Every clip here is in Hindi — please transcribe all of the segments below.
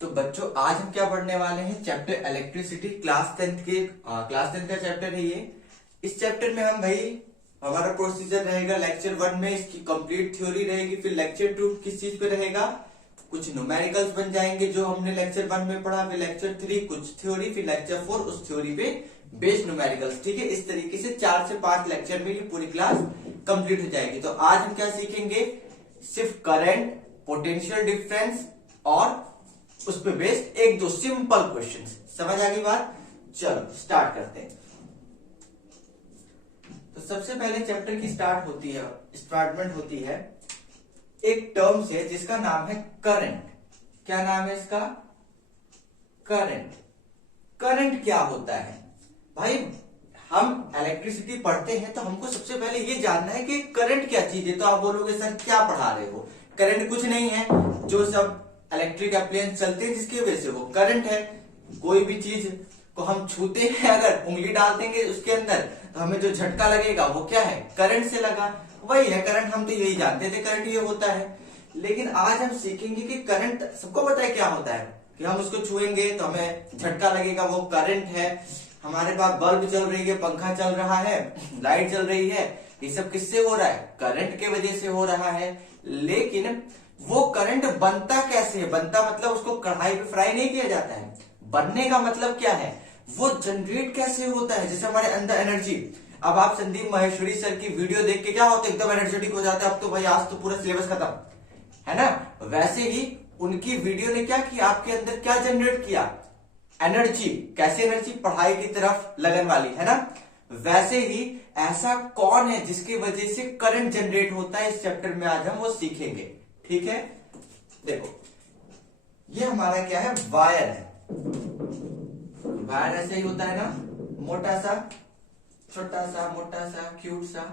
तो बच्चों आज हम क्या पढ़ने वाले हैं, चैप्टर इलेक्ट्रिसिटी क्लास 10 का चैप्टर है ये। इस चैप्टर में हम भाई हमारा प्रोसीजर रहेगा, लेक्चर 1 में इसकी कंप्लीट थ्योरी रहेगी, फिर लेक्चर 2 किस चीज पे रहेगा, कुछ न्यूमेरिकल्स बन जाएंगे जो हमने लेक्चर 1 में पढ़ा, फिर लेक्चर 3 कुछ थ्योरी, फिर लेक्चर 4 उस थ्योरी पे बेस्ड न्यूमेरिकल्स। ठीक है, इस तरीके से 4 से 5 लेक्चर में ये पूरी क्लास कंप्लीट हो जाएगी। तो आज हम क्या सीखेंगे, सिर्फ करंट, पोटेंशियल डिफरेंस और उस पे बेस्ड एक दो सिंपल क्वेश्चन। समझ आ गई बात? चलो स्टार्ट करते हैं। तो सबसे पहले चैप्टर की स्टार्टमेंट होती है एक टर्म से जिसका नाम है करंट। क्या नाम है इसका? करंट। करंट क्या होता है भाई? हम इलेक्ट्रिसिटी पढ़ते हैं तो हमको सबसे पहले ये जानना है कि करंट क्या चीज है। तो आप बोलोगे सर क्या पढ़ा रहे हो, करंट कुछ नहीं है, जो सब इलेक्ट्रिक अप्लायंस चलते हैं जिसकी वजह से वो करंट है। कोई भी चीज को हम छूते हैं, अगर उंगली डाल देंगे उसके अंदर तो हमें जो झटका लगेगा वो क्या है, करंट से लगा। वही है करंट, हम तो यही जानते थे करंट ये होता है। लेकिन आज हम सीखेंगे कि करंट सबको पता है क्या होता है, कि हम उसको छुएंगे तो हमें झटका लगेगा, वो करंट है। हमारे पास बल्ब चल रही है, पंखा चल रहा है, लाइट चल रही है, ये सब किससे हो रहा है? करंट के वजह से हो रहा है। लेकिन वो करंट बनता कैसे है? बनता मतलब उसको कढ़ाई पे फ्राई नहीं किया जाता है। बनने का मतलब क्या है, वो जनरेट कैसे होता है? जैसे हमारे अंदर एनर्जी, अब आप संदीप माहेश्वरी सर की वीडियो देख के क्या होते हैं, एकदम एनर्जेटिक हो जाते हैं, अब तो भाई आज तो पूरा सिलेबस खत्म है ना। वैसे ही उनकी वीडियो ने क्या किया, आपके अंदर क्या जनरेट किया, एनर्जी। कैसे एनर्जी? पढ़ाई की तरफ लगन वाली, है ना। वैसे ही ऐसा कौन है जिसकी वजह से करंट जनरेट होता है, इस चैप्टर में आज हम वो सीखेंगे। ठीक है, देखो ये हमारा क्या है, वायर है। वायर ऐसे ही होता है ना, मोटा सा, छोटा सा, मोटा सा, क्यूट सा।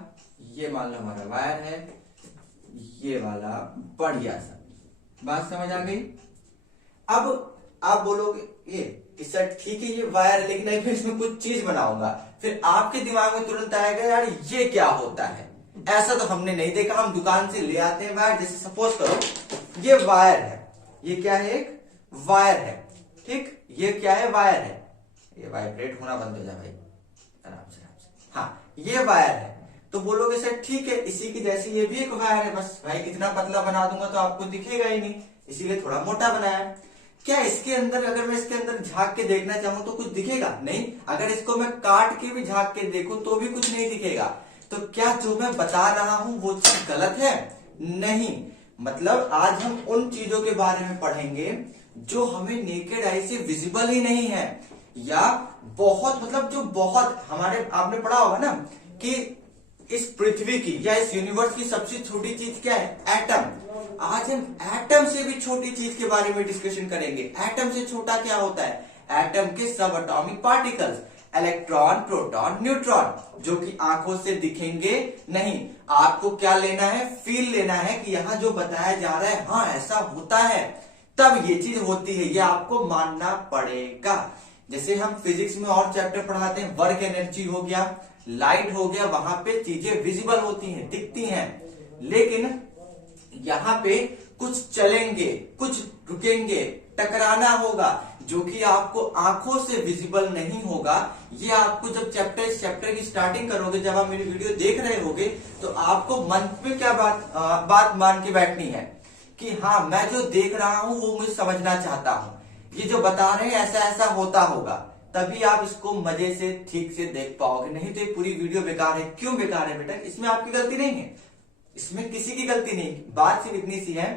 ये मान लो हमारा वायर है, ये वाला बढ़िया सा। बात समझ आ गई? अब आप बोलोगे ये सर ठीक है ये वायर है, लेकिन फिर इसमें कुछ चीज बनाऊंगा। फिर आपके दिमाग में तुरंत आएगा यार ये क्या होता है, ऐसा तो हमने नहीं देखा। हम दुकान से ले आते हैं वायर, जैसे सपोज करो ये वायर है, ये क्या है, एक वायर है। ठीक, ये क्या है, वायर है। ये वाइब्रेट होना बंद हो जाए भाई, आराम से आराम से। हाँ, ये वायर है। तो बोलोगे सर ठीक है, इसी की जैसे ये भी एक वायर है, बस भाई इतना पतला बना दूंगा तो आपको दिखेगा ही नहीं, इसीलिए थोड़ा मोटा बनाया। क्या इसके अंदर, अगर मैं इसके अंदर झांक के देखना चाहूं तो कुछ दिखेगा? नहीं। अगर इसको मैं काट के भी झांक के देखूं तो भी कुछ नहीं दिखेगा। तो क्या जो मैं बता रहा हूं वो चीज गलत है? नहीं। मतलब आज हम उन चीजों के बारे में पढ़ेंगे जो हमें नेकेड आई से विजिबल ही नहीं है, या बहुत मतलब जो बहुत हमारे, आपने पढ़ा होगा ना कि इस पृथ्वी की या इस यूनिवर्स की सबसे छोटी चीज क्या है, एटम। आज हम एटम से भी छोटी चीज के बारे में डिस्कशन करेंगे। एटम से छोटा क्या होता है? एटम के सब atomic particles, electron, proton, neutron, जो कि आंखों से दिखेंगे नहीं। आपको क्या लेना है, फील लेना है कि यहां जो बताया जा रहा है हाँ ऐसा होता है, तब ये चीज होती है, ये आपको मानना पड़ेगा। जैसे हम फिजिक्स में और चैप्टर पढ़ाते हैं, वर्क एनर्जी हो गया, लाइट हो गया, वहां पे चीजें विजिबल होती हैं, दिखती हैं। लेकिन यहाँ पे कुछ चलेंगे, कुछ रुकेंगे, टकराना होगा, जो कि आपको आंखों से विजिबल नहीं होगा। ये आपको जब इस चैप्टर की स्टार्टिंग करोगे, जब आप मेरी वीडियो देख रहे होगे, तो आपको मन में क्या बात मान के बैठनी है कि हाँ मैं जो देख रहा हूं वो मुझे समझना चाहता हूं, ये जो बता रहे हैं ऐसा ऐसा होता होगा, तभी आप इसको मजे से ठीक से देख पाओगे। नहीं तो ये पूरी वीडियो बेकार है। क्यों बेकार है बेटा? इसमें आपकी गलती नहीं है, इसमें किसी की गलती नहीं। बात सिर्फ इतनी सी है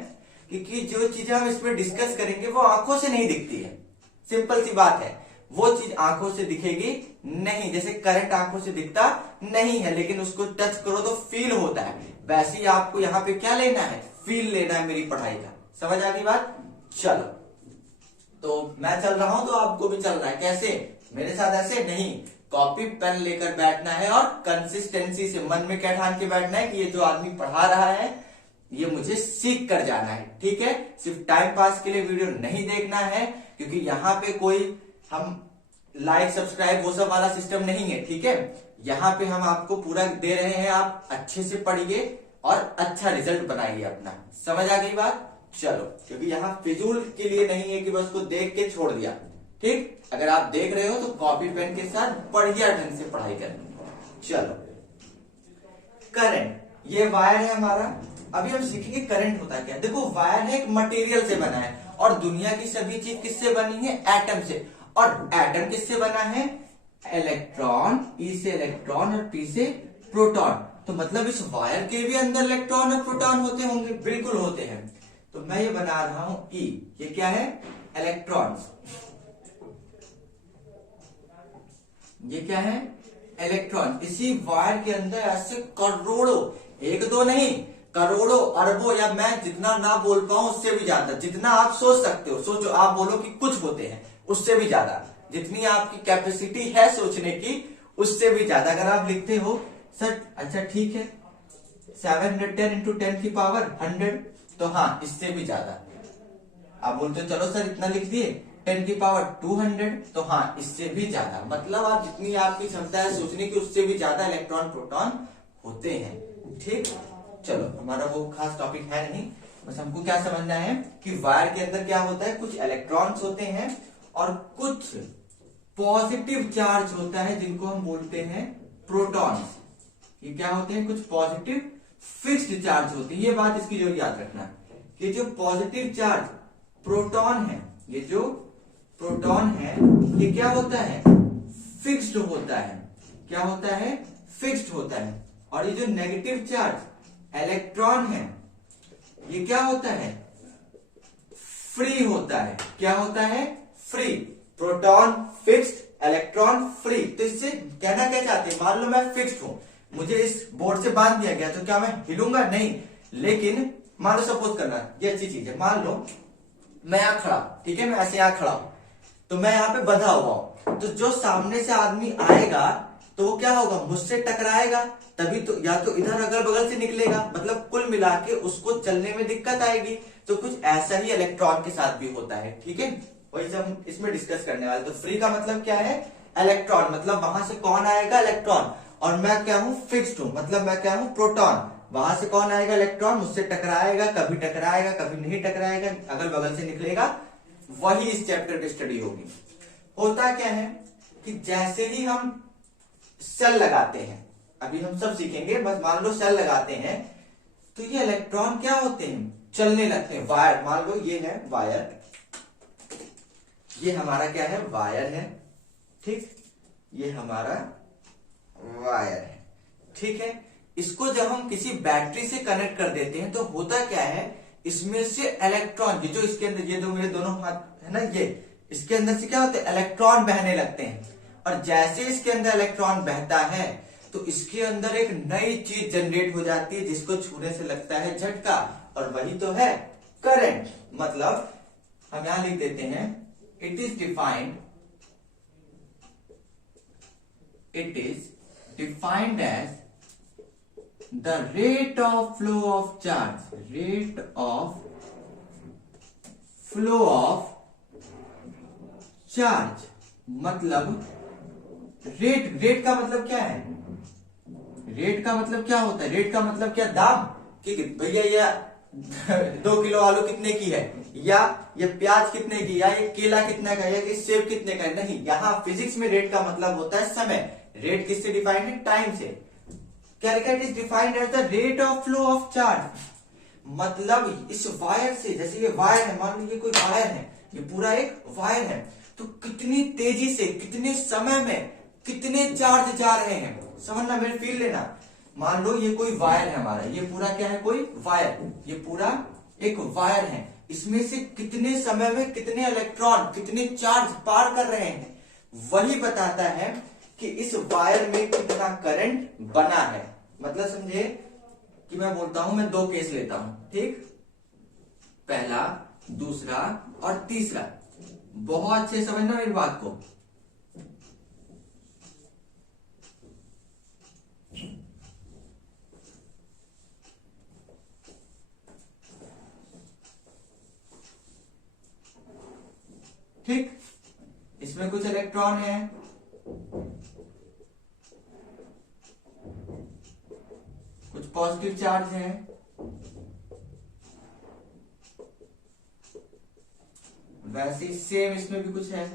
कि जो चीजें हम इसमें डिस्कस करेंगे वो आंखों से नहीं दिखती है। सिंपल सी बात है, वो चीज आंखों से दिखेगी नहीं। जैसे करंट आंखों से दिखता नहीं है, लेकिन उसको टच करो तो फील होता है। वैसे ही आपको यहाँ पे क्या लेना है, फील लेना है मेरी पढ़ाई का। समझ आ गई बात? चलो, तो मैं चल रहा हूं तो आपको भी चल रहा है। कैसे? मेरे साथ ऐसे नहीं, कॉपी पेन लेकर बैठना है और कंसिस्टेंसी से मन में क्या ठान के बैठना है कि ये जो आदमी पढ़ा रहा है ये मुझे सीख कर जाना है। ठीक है, सिर्फ टाइम पास के लिए वीडियो नहीं देखना है, क्योंकि यहाँ पे कोई हम लाइक सब्सक्राइब वो सब वाला सिस्टम नहीं है। ठीक है, यहाँ पे हम आपको पूरा दे रहे हैं, आप अच्छे से पढ़िए और अच्छा रिजल्ट बनाइए अपना। समझ आ गई बात? चलो, क्योंकि यहाँ फिजूल के लिए नहीं है कि बस को देख के छोड़ दिया। ठीक, अगर आप देख रहे हो तो कॉपी पेन के साथ बढ़िया ढंग से पढ़ाई करनी। चलो, करंट, ये वायर है हमारा। अभी हम सीखेंगे करंट होता क्या। देखो, वायर है एक मटेरियल से बना है और दुनिया की सभी चीज किससे बनी है? एटम से। और एटम किससे बना है? इलेक्ट्रॉन, ई से इलेक्ट्रॉन और पी से प्रोटॉन। तो मतलब इस वायर के भी अंदर इलेक्ट्रॉन और प्रोटॉन होते होंगे। बिल्कुल होते हैं। तो मैं ये बना रहा हूं ई, ये क्या है? इलेक्ट्रॉन्स। ये क्या है? इलेक्ट्रॉन। इसी वायर के अंदर ऐसे करोड़ों, एक दो नहीं, करोड़ों, अरबों, या मैं जितना ना बोल पाऊं उससे भी ज्यादा, जितना आप सोच सकते हो, सोचो, आप बोलो कि कुछ होते हैं, उससे भी ज्यादा, जितनी आपकी कैपेसिटी है सोचने की, उससे भी ज्यादा। अगर आप लिखते हो सर, अच्छा ठीक है, 710 इंटू 10 की पावर 100, तो हाँ, इससे भी ज्यादा। आप बोलते हो चलो सर इतना लिख दिए, 10 की पावर 200, तो हाँ, इससे भी ज्यादा। मतलब आप जितनी आपकी क्षमता है सोचने की, उससे भी ज्यादा इलेक्ट्रॉन प्रोटॉन होते हैं। ठीक, चलो, हमारा वो खास टॉपिक है नहीं, बस हमको क्या समझना है कि वायर के अंदर क्या होता है, कुछ इलेक्ट्रॉन्स होते हैं और कुछ पॉजिटिव चार्ज होता है जिनको हम बोलते हैं प्रोटॉन्स। ये क्या होते हैं? कुछ पॉजिटिव फिक्स्ड चार्ज होते हैं। ये बात इसकी जरूर याद रखना कि जो पॉजिटिव चार्ज प्रोटॉन है, ये जो प्रोटॉन है, ये क्या होता है? फिक्स्ड होता है। क्या होता है? फिक्स्ड होता है। और ये जो नेगेटिव चार्ज इलेक्ट्रॉन है, ये क्या होता है? फ्री होता है। क्या होता है? Free. Proton fixed, electron free. तो इससे कहना क्या चाहते हैं? मान लो मैं फिक्स्ड हूं, मुझे इस बोर्ड से बांध दिया गया, तो क्या मैं हिलूंगा? नहीं। लेकिन मान लो, सपोज करना, ये अच्छी चीज है, मान लो मैं यहां खड़ा, ठीक है, मैं ऐसे यहां खड़ा हूं, तो मैं यहां पे बंधा हुआ हूं, तो जो सामने से आदमी आएगा तो वो क्या होगा? मुझसे टकराएगा, तभी तो, या तो इधर अगल बगल से निकलेगा, मतलब कुल मिला के उसको चलने में दिक्कत आएगी। तो कुछ ऐसा ही इलेक्ट्रॉन के साथ भी होता है। ठीक है, वही सब हम इसमें डिस्कस करने वाले। तो फ्री का मतलब क्या है? इलेक्ट्रॉन, मतलब वहां से कौन आएगा? इलेक्ट्रॉन। और मैं क्या हूं? फिक्स्ड हूं, मतलब मैं क्या हूं? प्रोटॉन। वहां से कौन आएगा? इलेक्ट्रॉन। मुझसे टकराएगा, कभी टकराएगा, कभी नहीं टकराएगा, अगल बगल से निकलेगा। वही इस चैप्टर की स्टडी होगी। होता क्या है कि जैसे ही हम सेल लगाते हैं, अभी हम सब सीखेंगे, बस मान लो सेल लगाते हैं, तो ये इलेक्ट्रॉन क्या होते हैं? चलने लगते हैं। वायर, मान लो ये है वायर, ये हमारा क्या है? वायर है। ठीक, ये हमारा वायर है। ठीक है, इसको जब हम किसी बैटरी से कनेक्ट कर देते हैं तो होता क्या है? इसमें से इलेक्ट्रॉन, ये जो इसके अंदर, ये दो मेरे दोनों हाथ है ना, ये इसके अंदर से क्या होता है? इलेक्ट्रॉन बहने लगते हैं। और जैसे इसके अंदर इलेक्ट्रॉन बहता है तो इसके अंदर एक नई चीज जनरेट हो जाती है जिसको छूने से लगता है झटका, और वही तो है करंट। मतलब हम यहां लिख देते हैं, it is defined as the rate of flow of charge, rate of flow of charge। मतलब रेट का मतलब क्या है? रेट का मतलब क्या होता है? रेट का मतलब क्या? दाम, कि भैया ये 2 किलो आलू कितने की है, या ये प्याज कितने की, या ये केला कितने का है, या ये सेब कितने का है। नहीं, यहाँ फिजिक्स में रेट का मतलब होता है समय। रेट किससे डिफाइंड है? टाइम से। क्या लिखा है? It is defined as the rate of flow of charge. मतलब इस वायर से, जैसे ये वायर है, मान लो ये कोई वायर है, ये पूरा एक वायर है, तो कितनी तेजी से, कितने समय में कितने चार्ज जा रहे हैं, समझना, मेरे फील लेना। मान लो ये कोई वायर है हमारा, ये पूरा क्या है? कोई वायर, ये पूरा एक वायर है, इसमें से कितने समय में कितने इलेक्ट्रॉन, कितने चार्ज पार कर रहे हैं, वही बताता है कि इस वायर में कितना करंट बना है। मतलब समझे कि मैं बोलता हूं, मैं 2 केस लेता हूं, ठीक, पहला, दूसरा और तीसरा। बहुत अच्छे समझना मेरी बात को। ठीक, इसमें कुछ इलेक्ट्रॉन है, कुछ पॉजिटिव चार्ज है, वैसे ही सेम इसमें भी कुछ है।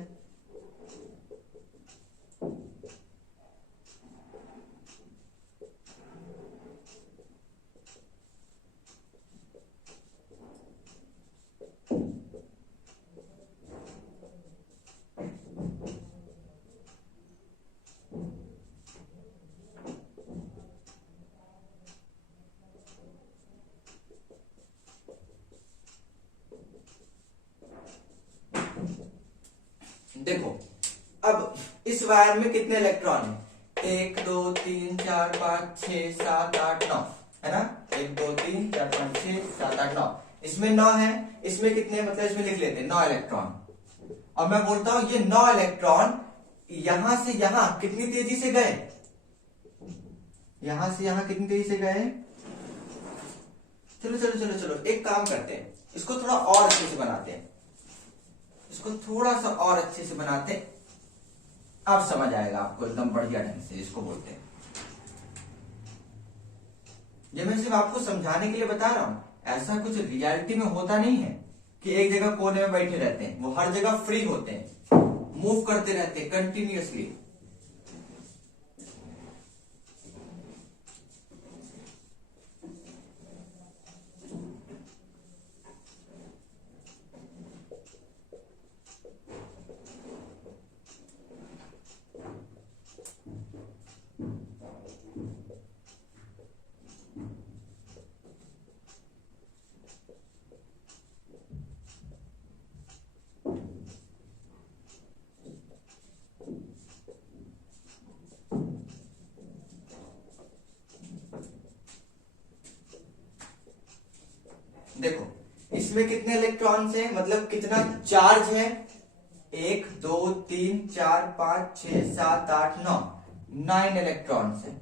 देखो अब इस वायर में कितने इलेक्ट्रॉन है, 1 2 3 4 5 6 7 8 9 है ना, 1 2 3 4 5 6 7 8 9, इसमें 9 है, इसमें कितने, मतलब इसमें लिख लेते हैं 9 इलेक्ट्रॉन। और मैं बोलता हूं ये 9 इलेक्ट्रॉन यहां से यहां कितनी तेजी से गए, यहां से यहां कितनी तेजी से गए। चलो चलो चलो चलो एक काम करते हैं, इसको थोड़ा और अच्छे से बनाते हैं, इसको थोड़ा सा और अच्छे से बनाते हैं, अब समझ आएगा आपको एकदम बढ़िया ढंग से। इसको बोलते हैं, ये मैं सिर्फ आपको समझाने के लिए बता रहा हूं, ऐसा कुछ रियलिटी में होता नहीं है कि एक जगह कोने में बैठे रहते हैं, वो हर जगह फ्री होते हैं, मूव करते रहते हैं कंटिन्यूअसली। देखो इसमें कितने इलेक्ट्रॉन्स हैं, मतलब कितना चार्ज है, 1 2 3 4 5 6 7 8 9, 9 इलेक्ट्रॉन्स हैं।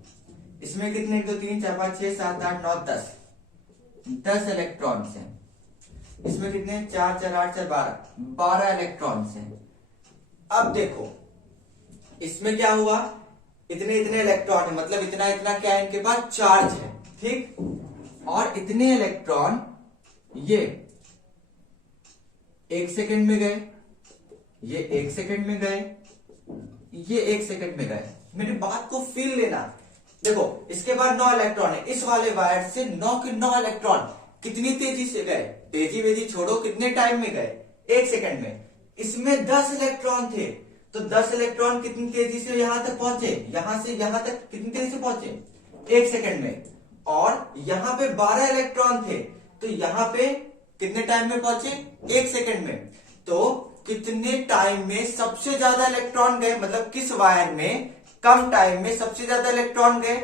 इसमें कितने, 1 2 3 4 5 6 7 8 9 10 इलेक्ट्रॉन्स हैं। इसमें कितने, 4 4 8 4 12 इलेक्ट्रॉन्स हैं। अब देखो इसमें क्या हुआ, इतने इतने इलेक्ट्रॉन है, मतलब इतना इतना क्या है इनके पास चार्ज है, ठीक, और इतने इलेक्ट्रॉन ये 1 सेकंड में गए, ये 1 सेकंड में गए, ये 1 सेकंड में गए। मेरी बात को फील लेना। देखो इसके बाद 9 इलेक्ट्रॉन है, इस वाले वायर से 9 के 9 इलेक्ट्रॉन कितनी तेजी से गए, तेजी वेजी छोड़ो, कितने टाइम में गए, 1 सेकंड में। इसमें 10 इलेक्ट्रॉन थे, तो 10 इलेक्ट्रॉन कितनी तेजी से यहां तक पहुंचे, यहां से यहां तक कितनी तेजी से पहुंचे, 1 सेकंड में। और यहां पे 12 इलेक्ट्रॉन थे, तो यहां पे कितने टाइम में पहुंचे, 1 सेकंड में। तो कितने टाइम में सबसे ज्यादा इलेक्ट्रॉन गए, मतलब किस वायर में कम टाइम में सबसे ज्यादा इलेक्ट्रॉन गए।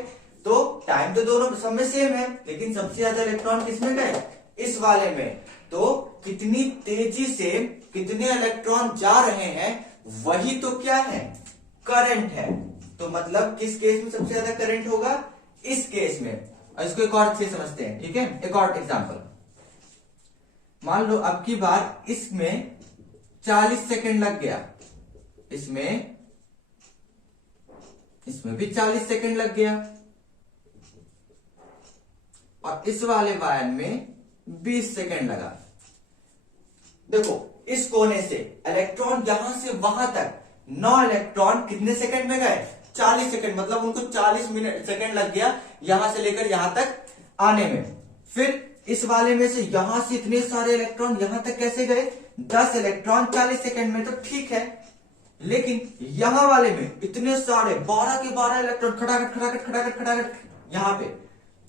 तो टाइम तो दोनों सब में सेम है, लेकिन सबसे ज्यादा इलेक्ट्रॉन किसमें गए, इस वाले में। तो कितनी तेजी से कितने इलेक्ट्रॉन जा रहे हैं, वही तो क्या है, करंट है। तो मतलब किस केस में सबसे ज्यादा करंट होगा, इस केस में। और इसको एक और अच्छे समझते हैं, ठीक है। एक और एग्जांपल मान लो, अब की बार इसमें 40 सेकंड लग गया, इसमें भी 40 सेकंड लग गया, और इस वाले वायर में 20 सेकंड लगा। देखो इस कोने से इलेक्ट्रॉन यहां से वहां तक 9 इलेक्ट्रॉन कितने सेकंड में गए, 40 सेकंड, मतलब उनको 40 मिनट सेकंड लग गया यहां से लेकर यहां तक आने में। फिर इस वाले में से यहां से इतने सारे इलेक्ट्रॉन यहां तक कैसे गए, 10 इलेक्ट्रॉन 40 सेकंड में, तो ठीक है। लेकिन यहां वाले में इतने सारे 12 के 12 इलेक्ट्रॉन खटाखट खटाखट खटाखट खटाखट यहां पे,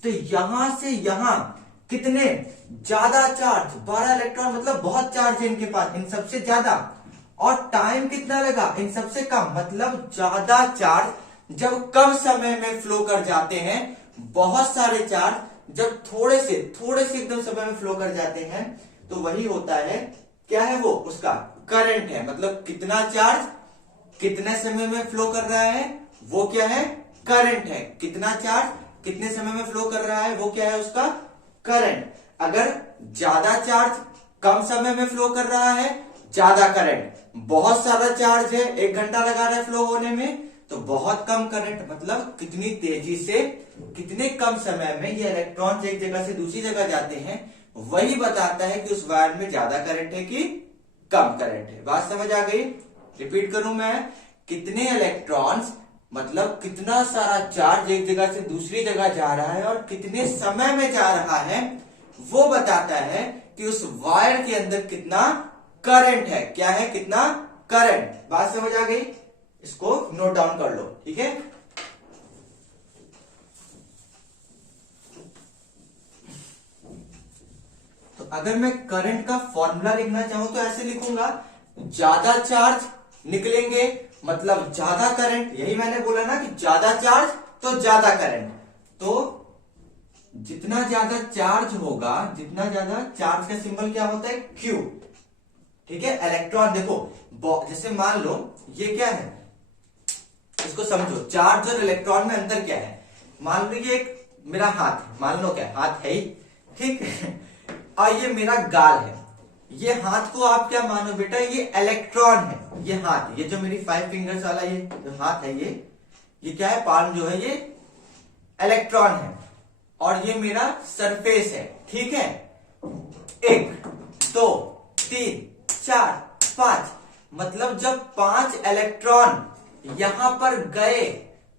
तो यहां से यहां कितने ज्यादा चार्ज, 12 इलेक्ट्रॉन, मतलब बहुत चार्ज है इनके पास, इन सबसे ज्यादा। और टाइम कितना लगा, इन सबसे कम, मतलब ज्यादा चार्ज जब कम समय में फ्लो कर जाते हैं, बहुत सारे चार्ज जब थोड़े से एकदम समय में फ्लो कर जाते हैं, तो वही होता है, क्या है वो, उसका करंट है। मतलब कितना चार्ज कितने समय में फ्लो कर रहा है, वो क्या है, करंट है। कितना चार्ज कितने समय में फ्लो कर रहा है, वो क्या है, उसका करंट। अगर ज्यादा चार्ज कम समय में फ्लो कर रहा है, ज्यादा करंट। बहुत सारा चार्ज है, 1 घंटा लगा रहा है फ्लो होने में, तो बहुत कम करंट। मतलब कितनी तेजी से कितने कम समय में ये इलेक्ट्रॉन्स एक जगह से दूसरी जगह जाते हैं, वही बताता है कि उस वायर में ज्यादा करंट है कि कम करंट है। बात समझ आ गई? रिपीट करूं मैं, कितने इलेक्ट्रॉन्स मतलब कितना सारा चार्ज एक जगह से दूसरी जगह जा रहा है और कितने समय में जा रहा है, वो बताता है कि उस वायर के अंदर कितना करंट है। क्या है? कितना करंट। बात समझ आ गई? इसको नोट डाउन कर लो, ठीक है। तो अगर मैं करंट का फॉर्मूला लिखना चाहूं तो ऐसे लिखूंगा, ज्यादा चार्ज निकलेंगे मतलब ज्यादा करंट। यही मैंने बोला ना कि ज्यादा चार्ज तो ज्यादा करंट। तो जितना ज्यादा चार्ज होगा, जितना ज्यादा चार्ज का सिंबल क्या होता है? क्यू, ठीक है। इलेक्ट्रॉन देखो, जैसे मान लो ये क्या है, इसको समझो, चार्ज और इलेक्ट्रॉन में अंतर क्या है। मान लो ये एक मेरा हाथ है, मान लो क्या हाथ है ही, ठीक है, और ये मेरा गाल है। ये हाथ को आप क्या मानो बेटा, ये इलेक्ट्रॉन है। ये हाथ, ये जो मेरी 5 फिंगर्स वाला ये जो हाथ है, ये क्या है, पाल्म जो है, ये इलेक्ट्रॉन है और ये मेरा सरफेस है, ठीक है। 1 2 3 4 5 मतलब जब 5 इलेक्ट्रॉन यहां पर गए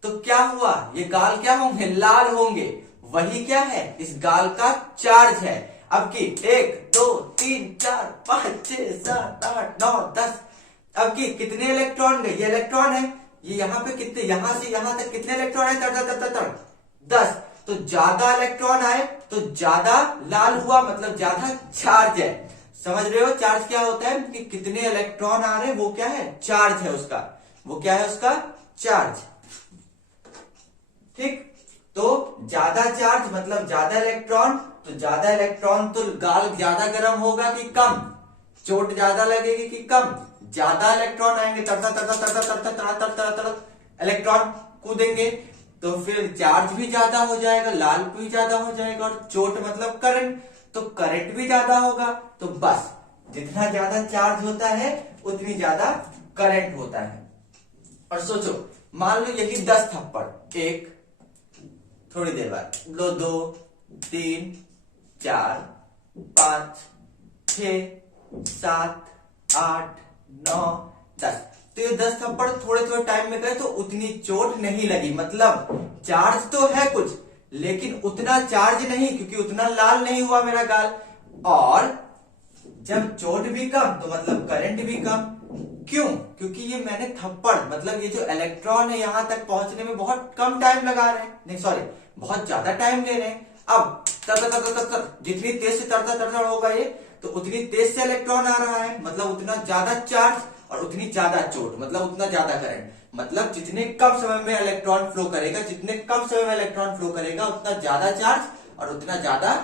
तो क्या हुआ, ये गाल क्या होंगे, लाल होंगे। वही क्या है, इस गाल का चार्ज है। अब की 1 2 3 4 5 6 7 8 9 10, अब की कितने इलेक्ट्रॉन गए, ये इलेक्ट्रॉन है, ये यहाँ पे कितने, यहां से यहां तक कितने इलेक्ट्रॉन है, तड़ तड़ तड़ तड़ 10। तो ज्यादा इलेक्ट्रॉन आए तो ज्यादा लाल हुआ, मतलब ज्यादा चार्ज है। समझ रहे हो चार्ज क्या होता है, कि कितने इलेक्ट्रॉन आ रहे हैं वो क्या है, चार्ज है उसका, वो क्या है उसका चार्ज, ठीक। तो ज्यादा चार्ज मतलब ज्यादा इलेक्ट्रॉन, तो ज्यादा इलेक्ट्रॉन तो गाल ज्यादा गर्म होगा कि कम, चोट ज्यादा लगेगी कि कम, ज्यादा इलेक्ट्रॉन आएंगे, तड़ता तड़ता तड़ता तड़ता तड़ता तड़ता तड़ता इलेक्ट्रॉन कूदेंगे, तो फिर चार्ज भी ज्यादा हो जाएगा, लाल भी ज्यादा हो जाएगा, और चोट मतलब करंट, तो करंट भी ज्यादा होगा। तो बस जितना ज्यादा चार्ज होता है उतनी ज्यादा करंट होता है। और सोचो, मान लो यही 10 थप्पड़, 1, थोड़ी देर बाद 2 2 3 4 5 6 7 8 9 10, तो ये 10 थप्पड़ थोड़े थोड़े टाइम में गए तो उतनी चोट नहीं लगी। मतलब चार्ज तो है कुछ, लेकिन उतना चार्ज नहीं, क्योंकि उतना लाल नहीं हुआ मेरा गाल। और जब चोट भी कम तो मतलब करंट भी कम। क्यों? क्योंकि ये मैंने थप्पड़ मतलब ये जो इलेक्ट्रॉन है यहां तक पहुंचने में बहुत कम टाइम लगा रहे हैं, नहीं सॉरी बहुत ज्यादा टाइम ले रहे हैं। अब जितनी तेज से तड़ता तड़ता होगा ये, तो उतनी तेज से इलेक्ट्रॉन आ रहा है, मतलब उतना ज्यादा चार्ज और उतनी ज्यादा चोट, मतलब उतना ज्यादा करंट। मतलब जितने कम समय में इलेक्ट्रॉन फ्लो करेगा, जितने कम समय में इलेक्ट्रॉन फ्लो करेगा, उतना ज्यादा चार्ज और उतना ज्यादा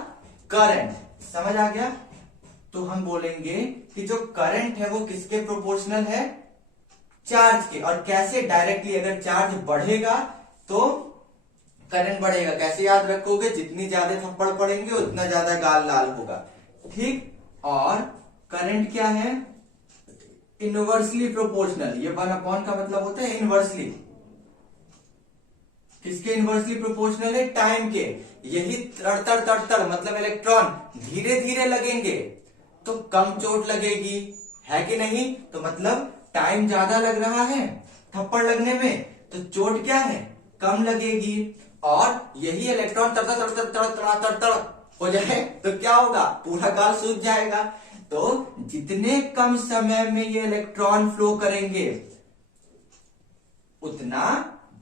करंट। समझ आ गया? तो हम बोलेंगे कि जो करंट है वो किसके प्रोपोर्शनल है, चार्ज के। और कैसे? डायरेक्टली अगर चार्ज बढ़ेगा तो करंट बढ़ेगा। कैसे याद रखोगे? जितनी ज्यादा थप्पड़ पड़ेंगे उतना ज्यादा गाल लाल होगा, ठीक। और करंट क्या है, इनवर्सली प्रोपोर्शनल। ये 1/, का मतलब होता है इनवर्सली। किसके इनवर्सली प्रोपोर्शनल है? टाइम के। यही तड़ तड़ तड़ मतलब इलेक्ट्रॉन धीरे धीरे लगेंगे तो कम चोट लगेगी, है कि नहीं? तो मतलब टाइम ज्यादा लग रहा है थप्पड़ लगने में, तो चोट क्या है, कम लगेगी। और यही इलेक्ट्रॉन तड़ तड़ तड़ तड़ तड़ तड़ हो जाए तो क्या होगा, पूरा गाल सूज जाएगा। तो जितने कम समय में ये इलेक्ट्रॉन फ्लो करेंगे उतना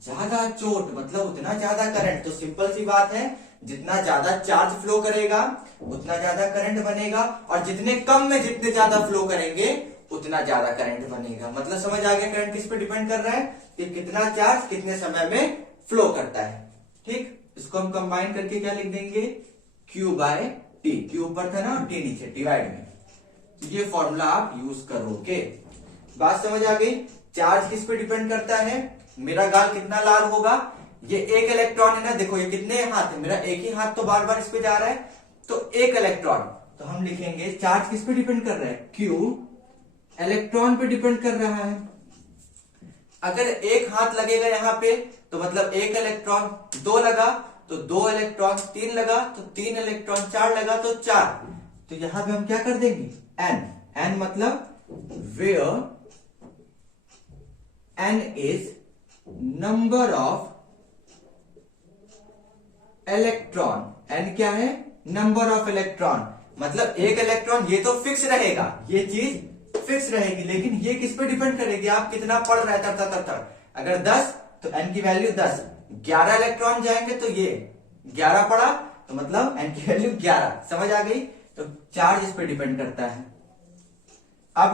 ज्यादा चोट, मतलब उतना ज्यादा करंट। तो सिंपल सी बात है, जितना ज्यादा चार्ज फ्लो करेगा उतना ज्यादा करंट बनेगा, और जितने कम में जितने ज्यादा फ्लो करेंगे उतना ज्यादा करंट बनेगा। मतलब समझ आ गया करंट किस पे डिपेंड कर रहा है, कि कितना चार्ज कितने समय में फ्लो करता है, ठीक। इसको हम कंबाइन करके क्या लिख देंगे, Q/T। Q ऊपर था ना, T नीचे, डिवाइड में। ये फॉर्मूला आप यूज करोगे। बात समझ आ गई? चार्ज किस पे डिपेंड करता है, मेरा गाल कितना लाल होगा। ये एक इलेक्ट्रॉन है ना, देखो ये कितने हाथ है, मेरा एक ही हाथ तो बार बार इस पे जा रहा है, तो एक इलेक्ट्रॉन। तो हम लिखेंगे चार्ज किस पे डिपेंड कर रहा है, Q इलेक्ट्रॉन पे डिपेंड कर रहा है। अगर एक हाथ लगेगा यहाँ पे तो मतलब एक इलेक्ट्रॉन, 2 लगा तो 2 इलेक्ट्रॉन, 3 लगा तो 3 इलेक्ट्रॉन, 4 लगा तो 4। तो यहां पे हम क्या कर देंगे, N मतलब where n is number of electron. n क्या है? नंबर ऑफ इलेक्ट्रॉन, मतलब एक इलेक्ट्रॉन। ये तो फिक्स रहेगा, ये चीज फिक्स रहेगी, लेकिन ये किस पे डिपेंड करेगी, आप कितना पढ़ रहे हैं तब तक। अगर 10 तो n की वैल्यू 10, 11 इलेक्ट्रॉन जाएंगे तो ये 11 पड़ा, तो मतलब n की वैल्यू 11। समझ आ गई? तो चार्ज इस पे डिपेंड करता है। अब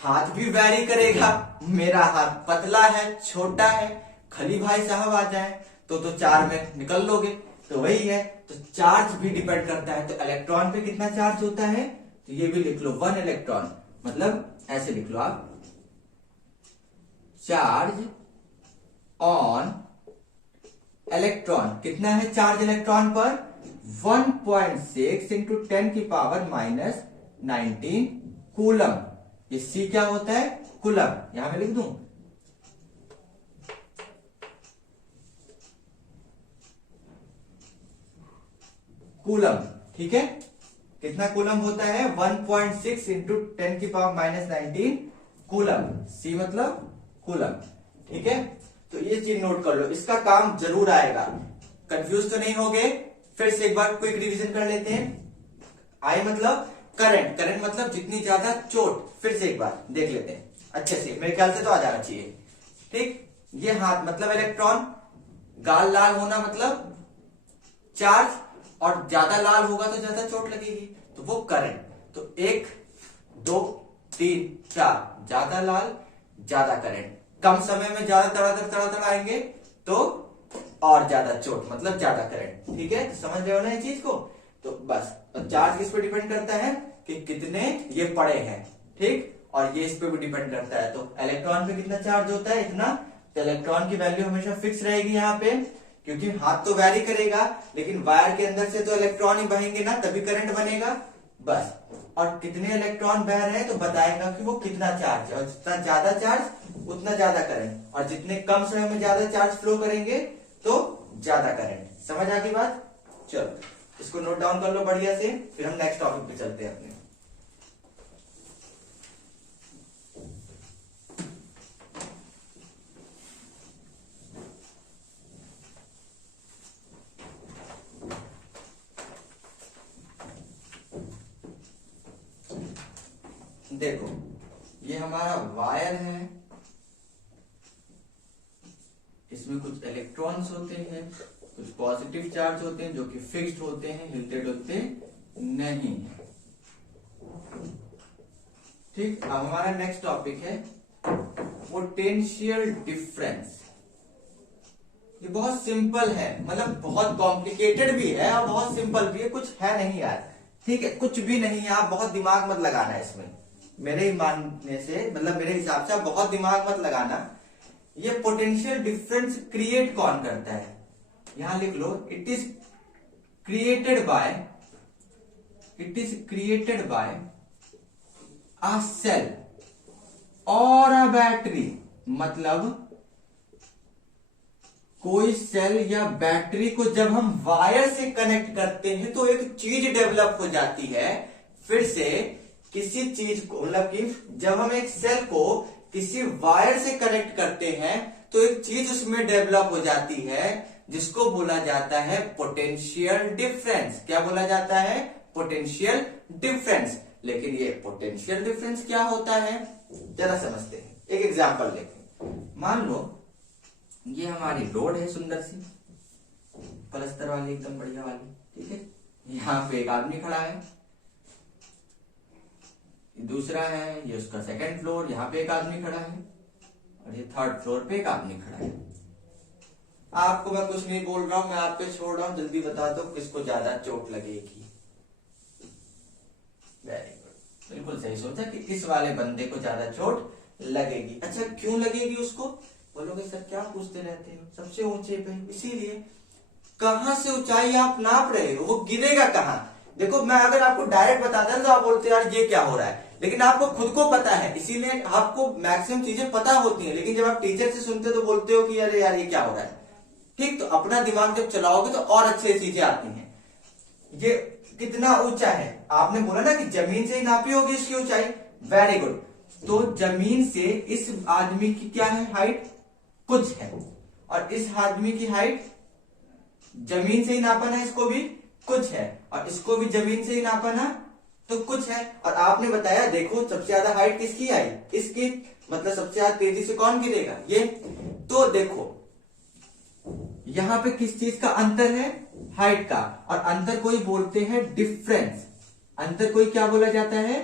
हाथ भी वैरी करेगा, मेरा हाथ पतला है, छोटा है, खली भाई साहब आ जाए तो 4 में निकल लोगे, तो वही है। तो चार्ज भी डिपेंड करता है। तो इलेक्ट्रॉन पे कितना चार्ज होता है, तो ये भी लिख लो 1 इलेक्ट्रॉन, मतलब ऐसे लिख लो आप, चार्ज ऑन इलेक्ट्रॉन। कितना है चार्ज इलेक्ट्रॉन पर? 1.6 इंटू 10 की पावर माइनस 19 कूलम। ये C क्या होता है? कूलम। यहां मैं लिख दूं, कूलम। ठीक है, कितना कूलम होता है? 1.6 इंटू 10 की पावर माइनस 19 कूलम। C मतलब कूलम। ठीक है, तो ये चीज नोट कर लो, इसका काम जरूर आएगा। कंफ्यूज तो नहीं हो गए? फिर से एक बार क्विक रिवीजन कर लेते हैं। I मतलब करंट, करंट मतलब जितनी ज्यादा चोट। फिर से एक बार देख लेते हैं अच्छे से, मेरे ख्याल से तो आ जाना चाहिए। ठीक, ये हाथ मतलब इलेक्ट्रॉन, गाल लाल होना मतलब चार्ज, और ज्यादा लाल होगा तो ज्यादा चोट लगेगी, तो वो करंट। तो 1 2 3 4, ज्यादा लाल ज्यादा करंट, कम समय में ज्यादा तड़ातड़ आएंगे तो और ज्यादा चोट, मतलब ज्यादा करंट। ठीक है, तो समझ रहे हो ना ये चीज को? तो बस, और चार्ज किस पे डिपेंड करता है कि कितने ये पड़े हैं। ठीक, और ये इस पे भी डिपेंड करता है। तो इलेक्ट्रॉन पे कितना चार्ज होता है? इतना। तो इलेक्ट्रॉन की वैल्यू हमेशा फिक्स रहेगी यहाँ पे, क्योंकि हाथ तो वैरी करेगा, लेकिन वायर के अंदर से तो इलेक्ट्रॉन ही बहेंगे ना, तभी करंट बनेगा। बस, और कितने इलेक्ट्रॉन बह रहे हैं तो बताएगा कि वो कितना चार्ज है, और जितना ज्यादा चार्ज उतना ज्यादा करंट, और जितने कम समय में ज्यादा चार्ज फ्लो करेंगे तो ज्यादा करंट। समझ आ गई बात? चलो इसको नोट डाउन कर लो बढ़िया से, फिर हम नेक्स्ट टॉपिक पे चलते हैं अपने। देखो, ये हमारा वायर है, इसमें कुछ इलेक्ट्रॉन्स होते हैं, कुछ पॉजिटिव चार्ज होते हैं जो कि फिक्स्ड होते हैं, हिलते डुलते नहीं। ठीक, अब हमारा नेक्स्ट टॉपिक है पोटेंशियल डिफरेंस। ये बहुत सिंपल है, मतलब बहुत कॉम्प्लिकेटेड भी है और बहुत सिंपल भी है, कुछ है नहीं यार। ठीक है, कुछ भी नहीं है, आप बहुत दिमाग मत लगाना इसमें, मेरे ही मानने से, मतलब मेरे हिसाब से आप बहुत दिमाग मत लगाना। ये पोटेंशियल डिफरेंस क्रिएट कौन करता है? यहां लिख लो, it is created by a cell और अ बैटरी। मतलब कोई सेल या बैटरी को जब हम वायर से कनेक्ट करते हैं तो एक चीज डेवलप हो जाती है। फिर से किसी चीज को, मतलब कि जब हम एक सेल को किसी वायर से कनेक्ट करते हैं तो एक चीज उसमें डेवलप हो जाती है जिसको बोला जाता है पोटेंशियल डिफरेंस। क्या बोला जाता है? Potential difference. लेकिन ये पोटेंशियल डिफरेंस क्या होता है जरा समझते हैं, एक एग्जांपल लेते हैं। मान लो ये हमारी रोड है, सुंदर सी पलस्तर वाली, एकदम बढ़िया वाली। ठीक है, यहाँ पे एक आदमी खड़ा है, दूसरा है ये उसका सेकंड फ्लोर, यहाँ पे एक आदमी खड़ा है, और ये थर्ड फ्लोर पे एक आदमी खड़ा है। आपको मैं कुछ नहीं बोल रहा हूं, मैं आप पे छोड़ रहा हूं, जल्दी बता दो किसको ज्यादा चोट लगेगी। वेरी गुड, बिल्कुल सही सोचा कि इस वाले बंदे को ज्यादा चोट लगेगी। अच्छा, क्यों लगेगी उसको? बोलोगे सर क्या पूछते रहते हो, सबसे ऊंचे पे। इसीलिए कहां से ऊंचाई आप नाप रहे हो, वो गिरेगा कहां? देखो, मैं अगर आपको डायरेक्ट बताता तो आप बोलते यार ये क्या हो रहा है, लेकिन आपको खुद को पता है, इसीलिए आपको मैक्सिमम चीजें पता होती हैं। लेकिन जब आप टीचर से सुनते तो बोलते हो कि अरे यार ये क्या हो रहा है। ठीक, तो अपना दिमाग जब चलाओगे तो और अच्छी चीजें आती हैं। ये कितना ऊंचा है, आपने बोला ना कि जमीन से ही नापी होगी इसकी ऊंचाई। वेरी गुड, तो जमीन से इस आदमी की क्या है हाइट, कुछ है, और इस आदमी की हाइट जमीन से ही नापा ना, इसको भी कुछ है, और इसको भी जमीन से ही नापा ना, तो कुछ है। और आपने बताया देखो सबसे ज्यादा हाइट किसकी आई, इसकी, मतलब सबसे ज्यादा तेजी से कौन गिरेगा, ये। तो देखो यहां पे किस चीज का अंतर है, हाइट का, और अंतर कोई बोलते हैं डिफरेंस, अंतर कोई क्या बोला जाता है,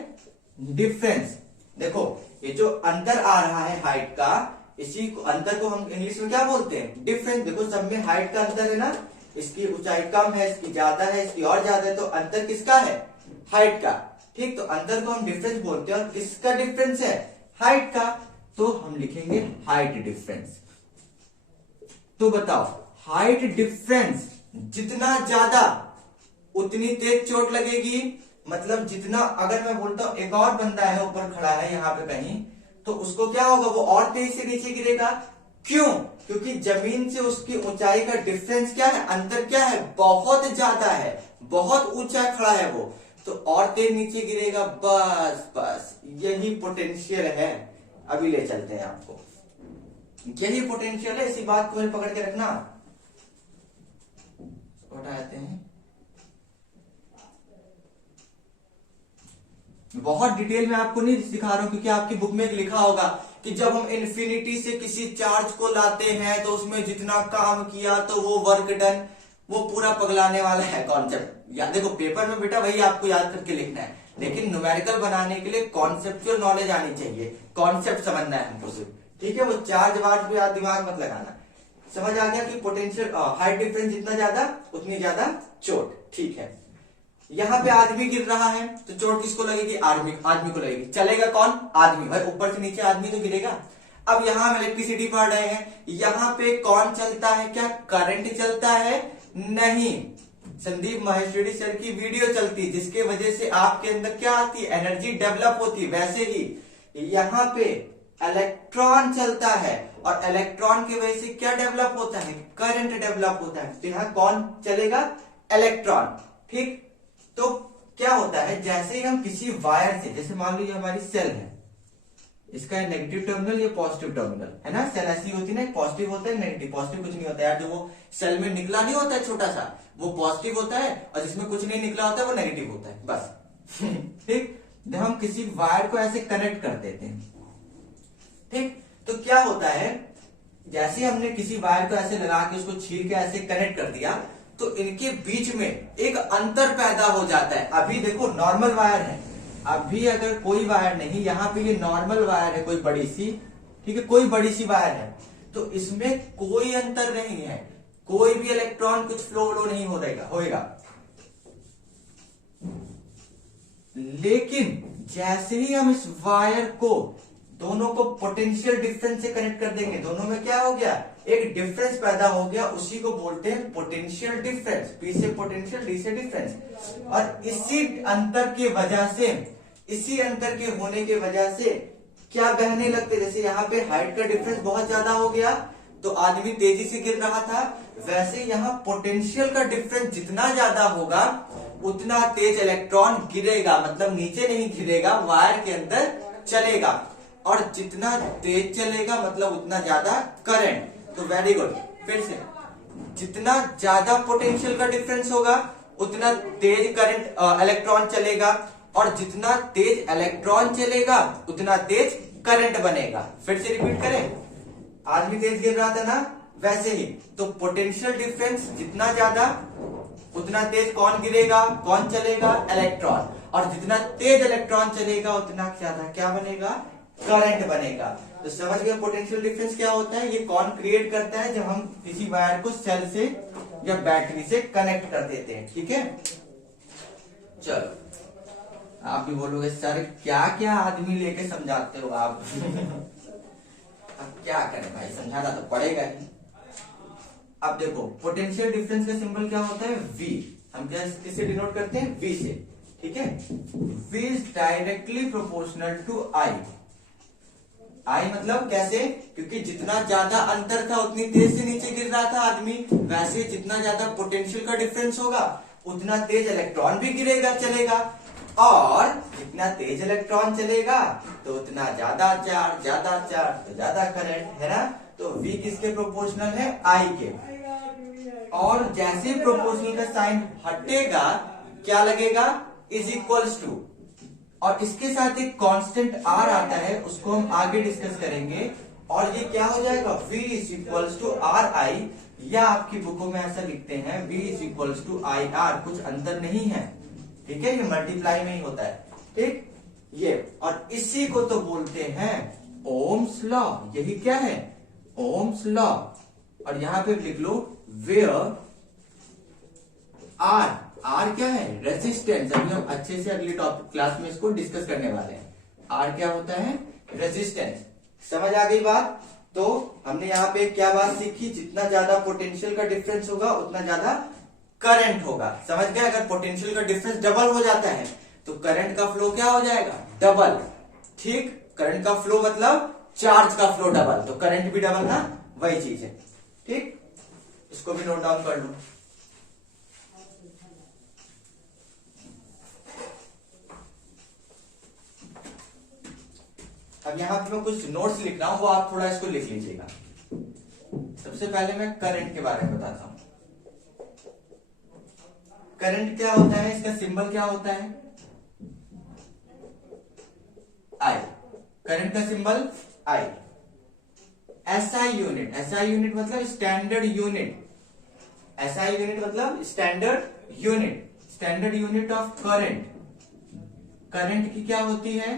डिफरेंस। देखो ये जो अंतर आ रहा है हाइट का, इसी को अंतर को हम इंग्लिश में क्या बोलते हैं, डिफरेंस। देखो सब में हाइट का अंतर है ना, इसकी ऊंचाई कम है, इसकी ज्यादा है, इसकी और ज्यादा है, तो अंतर किसका है, हाइट का। ठीक, तो अंतर को हम डिफरेंस बोलते हैं, और किसका डिफरेंस है, हाइट का, तो हम लिखेंगे हाइट डिफरेंस। तो बताओ हाइट डिफरेंस जितना ज्यादा उतनी तेज चोट लगेगी, मतलब जितना, अगर मैं बोलता हूं एक और बंदा है ऊपर खड़ा है यहाँ पे कहीं, तो उसको क्या होगा, वो और तेज से नीचे गिरेगा। क्यों, क्योंकि जमीन से उसकी ऊंचाई का डिफरेंस क्या है, अंतर क्या है, बहुत ज्यादा है, बहुत ऊंचा खड़ा है वो, तो और तेज नीचे गिरेगा। बस बस यही पोटेंशियल है। अभी ले चलते हैं आपको, यही पोटेंशियल है, इसी बात को पकड़ के रखना। उठाते हैं, बहुत डिटेल में आपको नहीं दिखा रहा हूं, क्योंकि आपकी बुक में लिखा होगा कि जब हम इन्फिनिटी से किसी चार्ज को लाते हैं तो उसमें जितना काम किया तो वो वर्क डन, वो पूरा पगलाने वाला है कॉन्सेप्ट। या देखो पेपर में बेटा वही आपको याद करके लिखना है, लेकिन न्यूमेरिकल बनाने के लिए कॉन्सेप्चुअल नॉलेज आनी चाहिए, कॉन्सेप्ट समझना है हमको सिर्फ, ठीक है। वो चार्ज वार्ज पे दिमाग मत लगाना। समझ आ गया कि पोटेंशियल हाइट डिफरेंस जितना ज्यादा उतनी ज्यादा चोट, ठीक है। यहाँ पे आदमी गिर रहा है तो चोट किसको लगेगी, आदमी को लगेगी। चलेगा कौन, आदमी, भाई ऊपर से नीचे आदमी तो गिरेगा। अब यहाँ हम इलेक्ट्रिसिटी पढ़ रहे हैं, यहाँ पे कौन चलता है, क्या करंट चलता है, नहीं, संदीप महेश्वरी सर की वीडियो चलती है, जिसके वजह से आपके अंदर क्या आती है, एनर्जी डेवलप होती है। वैसे ही यहाँ पे इलेक्ट्रॉन चलता है, और इलेक्ट्रॉन की वजह से क्या डेवलप होता है, करंट डेवलप होता है। तो यहाँ कौन चलेगा, इलेक्ट्रॉन, ठीक। तो क्या होता है, जैसे ही हम किसी वायर से, जैसे मान लीजिए हमारी सेल है, इसका नेगेटिव टर्मिनल, ये पॉजिटिव टर्मिनल है ना, सेल ऐसी होती है ना, पॉजिटिव होता है नेगेटिव, पॉजिटिव कुछ नहीं होता यार, जो वो सेल में निकला नहीं होता है छोटा सा, वो पॉजिटिव होता है, और जिसमें कुछ नहीं निकला होता है वो नेगेटिव होता है, बस ठीक। जब हम किसी वायर को ऐसे कनेक्ट कर देते हैं, ठीक, तो क्या होता है, जैसे हमने किसी वायर को ऐसे लगा के उसको छील के ऐसे कनेक्ट कर दिया, तो इनके बीच में एक अंतर पैदा हो जाता है। अभी देखो नॉर्मल वायर है, अभी अगर कोई वायर नहीं, यहाँ पे ये नॉर्मल वायर है, कोई बड़ी सी, ठीक है, कोई बड़ी सी वायर है, तो इसमें कोई अंतर नहीं है, कोई भी इलेक्ट्रॉन कुछ फ्लो नहीं होएगा। लेकिन जैसे ही हम इस वायर को, दोनों को पोटेंशियल डिफरेंस से कनेक्ट कर देंगे, दोनों में क्या हो गया, एक डिफरेंस पैदा हो गया, उसी को बोलते हैं पोटेंशियल डिफरेंस। पी से पोटेंशियल, डी से डिफरेंस। और इसी अंतर की वजह से, इसी अंतर के होने की वजह से क्या बहने लगते, जैसे यहाँ पे हाइट का डिफरेंस बहुत ज्यादा हो गया तो आदमी तेजी से गिर रहा था, वैसे यहाँ पोटेंशियल का डिफरेंस जितना ज्यादा होगा उतना तेज इलेक्ट्रॉन गिरेगा, मतलब नीचे नहीं गिरेगा, वायर के अंदर चलेगा, और जितना तेज चलेगा मतलब उतना ज्यादा करंट। तो वेरी गुड, फिर से, जितना ज्यादा पोटेंशियल का डिफरेंस होगा उतना तेज करंट इलेक्ट्रॉन चलेगा, और जितना तेज इलेक्ट्रॉन चलेगा उतना तेज करंट बनेगा। फिर से रिपीट करें, आदमी तेज गिर रहा था ना, वैसे ही तो पोटेंशियल डिफरेंस जितना ज्यादा उतना तेज कौन गिरेगा, कौन चलेगा, इलेक्ट्रॉन, और जितना तेज इलेक्ट्रॉन चलेगा उतना ज्यादा क्या बनेगा, करंट बनेगा। तो समझ गए पोटेंशियल डिफरेंस क्या होता है, ये कौन क्रिएट करता है, जब हम किसी वायर को सेल से या बैटरी से कनेक्ट कर देते हैं, ठीक है। चलो आप भी बोलोगे सर क्या क्या आदमी लेके समझाते हो आप अब क्या करें भाई, समझाना तो पड़ेगा ही। अब देखो पोटेंशियल डिफरेंस का सिंबल क्या होता है, V। हम क्या किससे डिनोट करते हैं, V से, ठीक है। V is directly proportional to I। I मतलब कैसे, क्योंकि जितना ज्यादा अंतर था उतनी तेज से नीचे गिर रहा था आदमी, वैसे जितना ज्यादा पोटेंशियल का डिफरेंस होगा उतना तेज इलेक्ट्रॉन भी गिरेगा, चलेगा। और जितना तेज इलेक्ट्रॉन चलेगा तो उतना ज्यादा चार्ज तो ज्यादा करंट, है ना। तो V किसके प्रोपोर्शनल है, I के। और जैसे ही प्रोपोर्शनल का साइन हटेगा क्या लगेगा, इज इक्वल्स टू, और इसके साथ एक कांस्टेंट R आता है, उसको हम आगे डिस्कस करेंगे। और ये क्या हो जाएगा, V is equals to RI, या आपकी बुकों में ऐसा लिखते हैं V is equals to IR, कुछ अंतर नहीं है, ठीक है। ये मल्टीप्लाई में ही होता है, ठीक ये। और इसी को तो बोलते हैं ओम्स लॉ, यही क्या है, ओम्स लॉ। और यहां पे लिख लो वेयर R क्या है, रेजिस्टेंस। अभी हम अच्छे से अगली टॉपिक क्लास में इसको डिस्कस करने वाले हैं। R क्या होता है, रेजिस्टेंस। समझ आ गई बात। तो हमने यहाँ पे क्या बात सीखी, जितना ज्यादा पोटेंशियल का डिफरेंस होगा उतना ज्यादा करंट होगा। समझ गए, अगर पोटेंशियल का डिफरेंस डबल हो जाता है तो करंट का फ्लो क्या हो जाएगा, डबल। ठीक, करंट का फ्लो मतलब चार्ज का फ्लो डबल, तो करंट भी डबल ना, वही चीज है। ठीक, इसको भी नोट डाउन कर लो। अब यहां पे मैं कुछ नोट्स लिख रहा हूं, वो आप थोड़ा इसको लिख लीजिएगा। सबसे पहले मैं करंट के बारे में बताता हूं। करंट क्या होता है, इसका सिंबल क्या होता है, I। करंट का symbol I। SI unit, SI unit मतलब स्टैंडर्ड यूनिट, SI यूनिट मतलब standard unit, standard unit of current. Current की क्या होती है,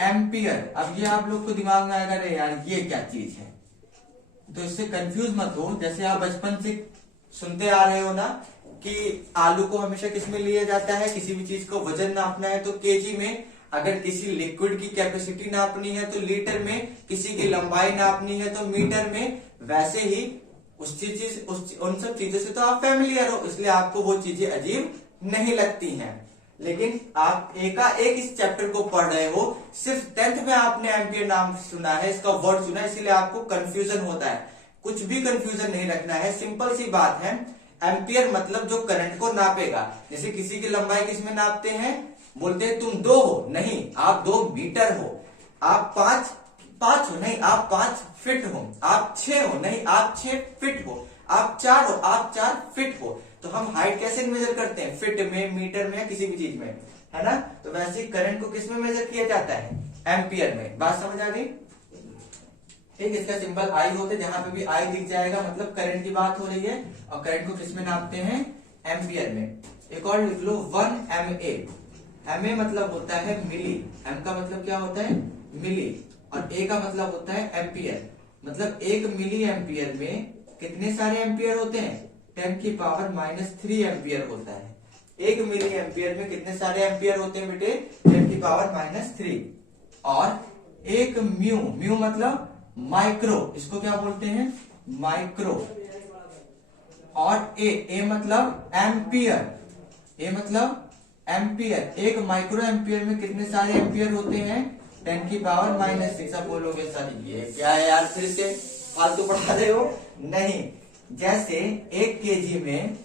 एम्पियर। अब ये आप लोग को दिमाग में आएगा, अरे यार ये क्या चीज है, तो इससे कंफ्यूज मत हो। जैसे आप बचपन से सुनते आ रहे हो ना कि आलू को हमेशा किस में लिया जाता है, किसी भी चीज को वजन नापना है तो केजी में, अगर किसी लिक्विड की कैपेसिटी नापनी है तो लीटर में, किसी की लंबाई नापनी है तो मीटर में। वैसे ही उन सब चीजों से तो आप फैमिलियर हो, इसलिए आपको वो चीजें अजीब नहीं लगती हैं। लेकिन आप एक इस चैप्टर को पढ़ रहे हो, सिर्फ 10th में आपने एम्पियर नाम सुना है, इसका वर्ड सुना है, इसीलिए आपको कंफ्यूजन होता है। कुछ भी कंफ्यूजन नहीं रखना है, सिंपल सी बात है। एम्पियर मतलब जो करंट को नापेगा। जैसे किसी की लंबाई किस में नापते हैं, बोलते हैं तुम 2 हो, नहीं आप 2 मीटर हो। आप 5 हो, नहीं आप 5 फीट हो। आप 6 हो, नहीं आप 6 फीट हो। आप 4 हो, आप 4 फीट हो। तो हम हाइट कैसे मेजर करते हैं, फिट में, मीटर में, या किसी भी चीज में, है ना। तो वैसे ही करंट को किस में मेजर किया जाता है, एम्पियर में। बात समझ आ गई। ठीक, इसका सिंबल I होते, जहां पे भी I दिख जाएगा मतलब करंट की बात हो रही है। और करंट को किस में नापते हैं, एम्पियर में। एक और लिख लो 1 MA। MA मतलब होता है मिली, M का मतलब क्या होता है, मिली, और A का मतलब होता है एम्पियर। मतलब 1 मिली एम्पियर में कितने सारे एम्पियर होते हैं, 10⁻³ एम्पियर होता है। 1 मिली एम्पियर में कितने सारे एम्पियर होते हैं बेटे, 10⁻³ और 1 म्यू मतलब माइक्रो, इसको क्या बोलते हैं, माइक्रो। और ए मतलब एम्पियर, ए मतलब एम्पियर। 1 माइक्रो एम्पियर में कितने सारे एम्पियर होते हैं, 10⁻⁻⁶। अब बोलोगे सर ये क्या है यार, फिर से फालतू पढ़ा रहे हो। नहीं, जैसे 1 केजी में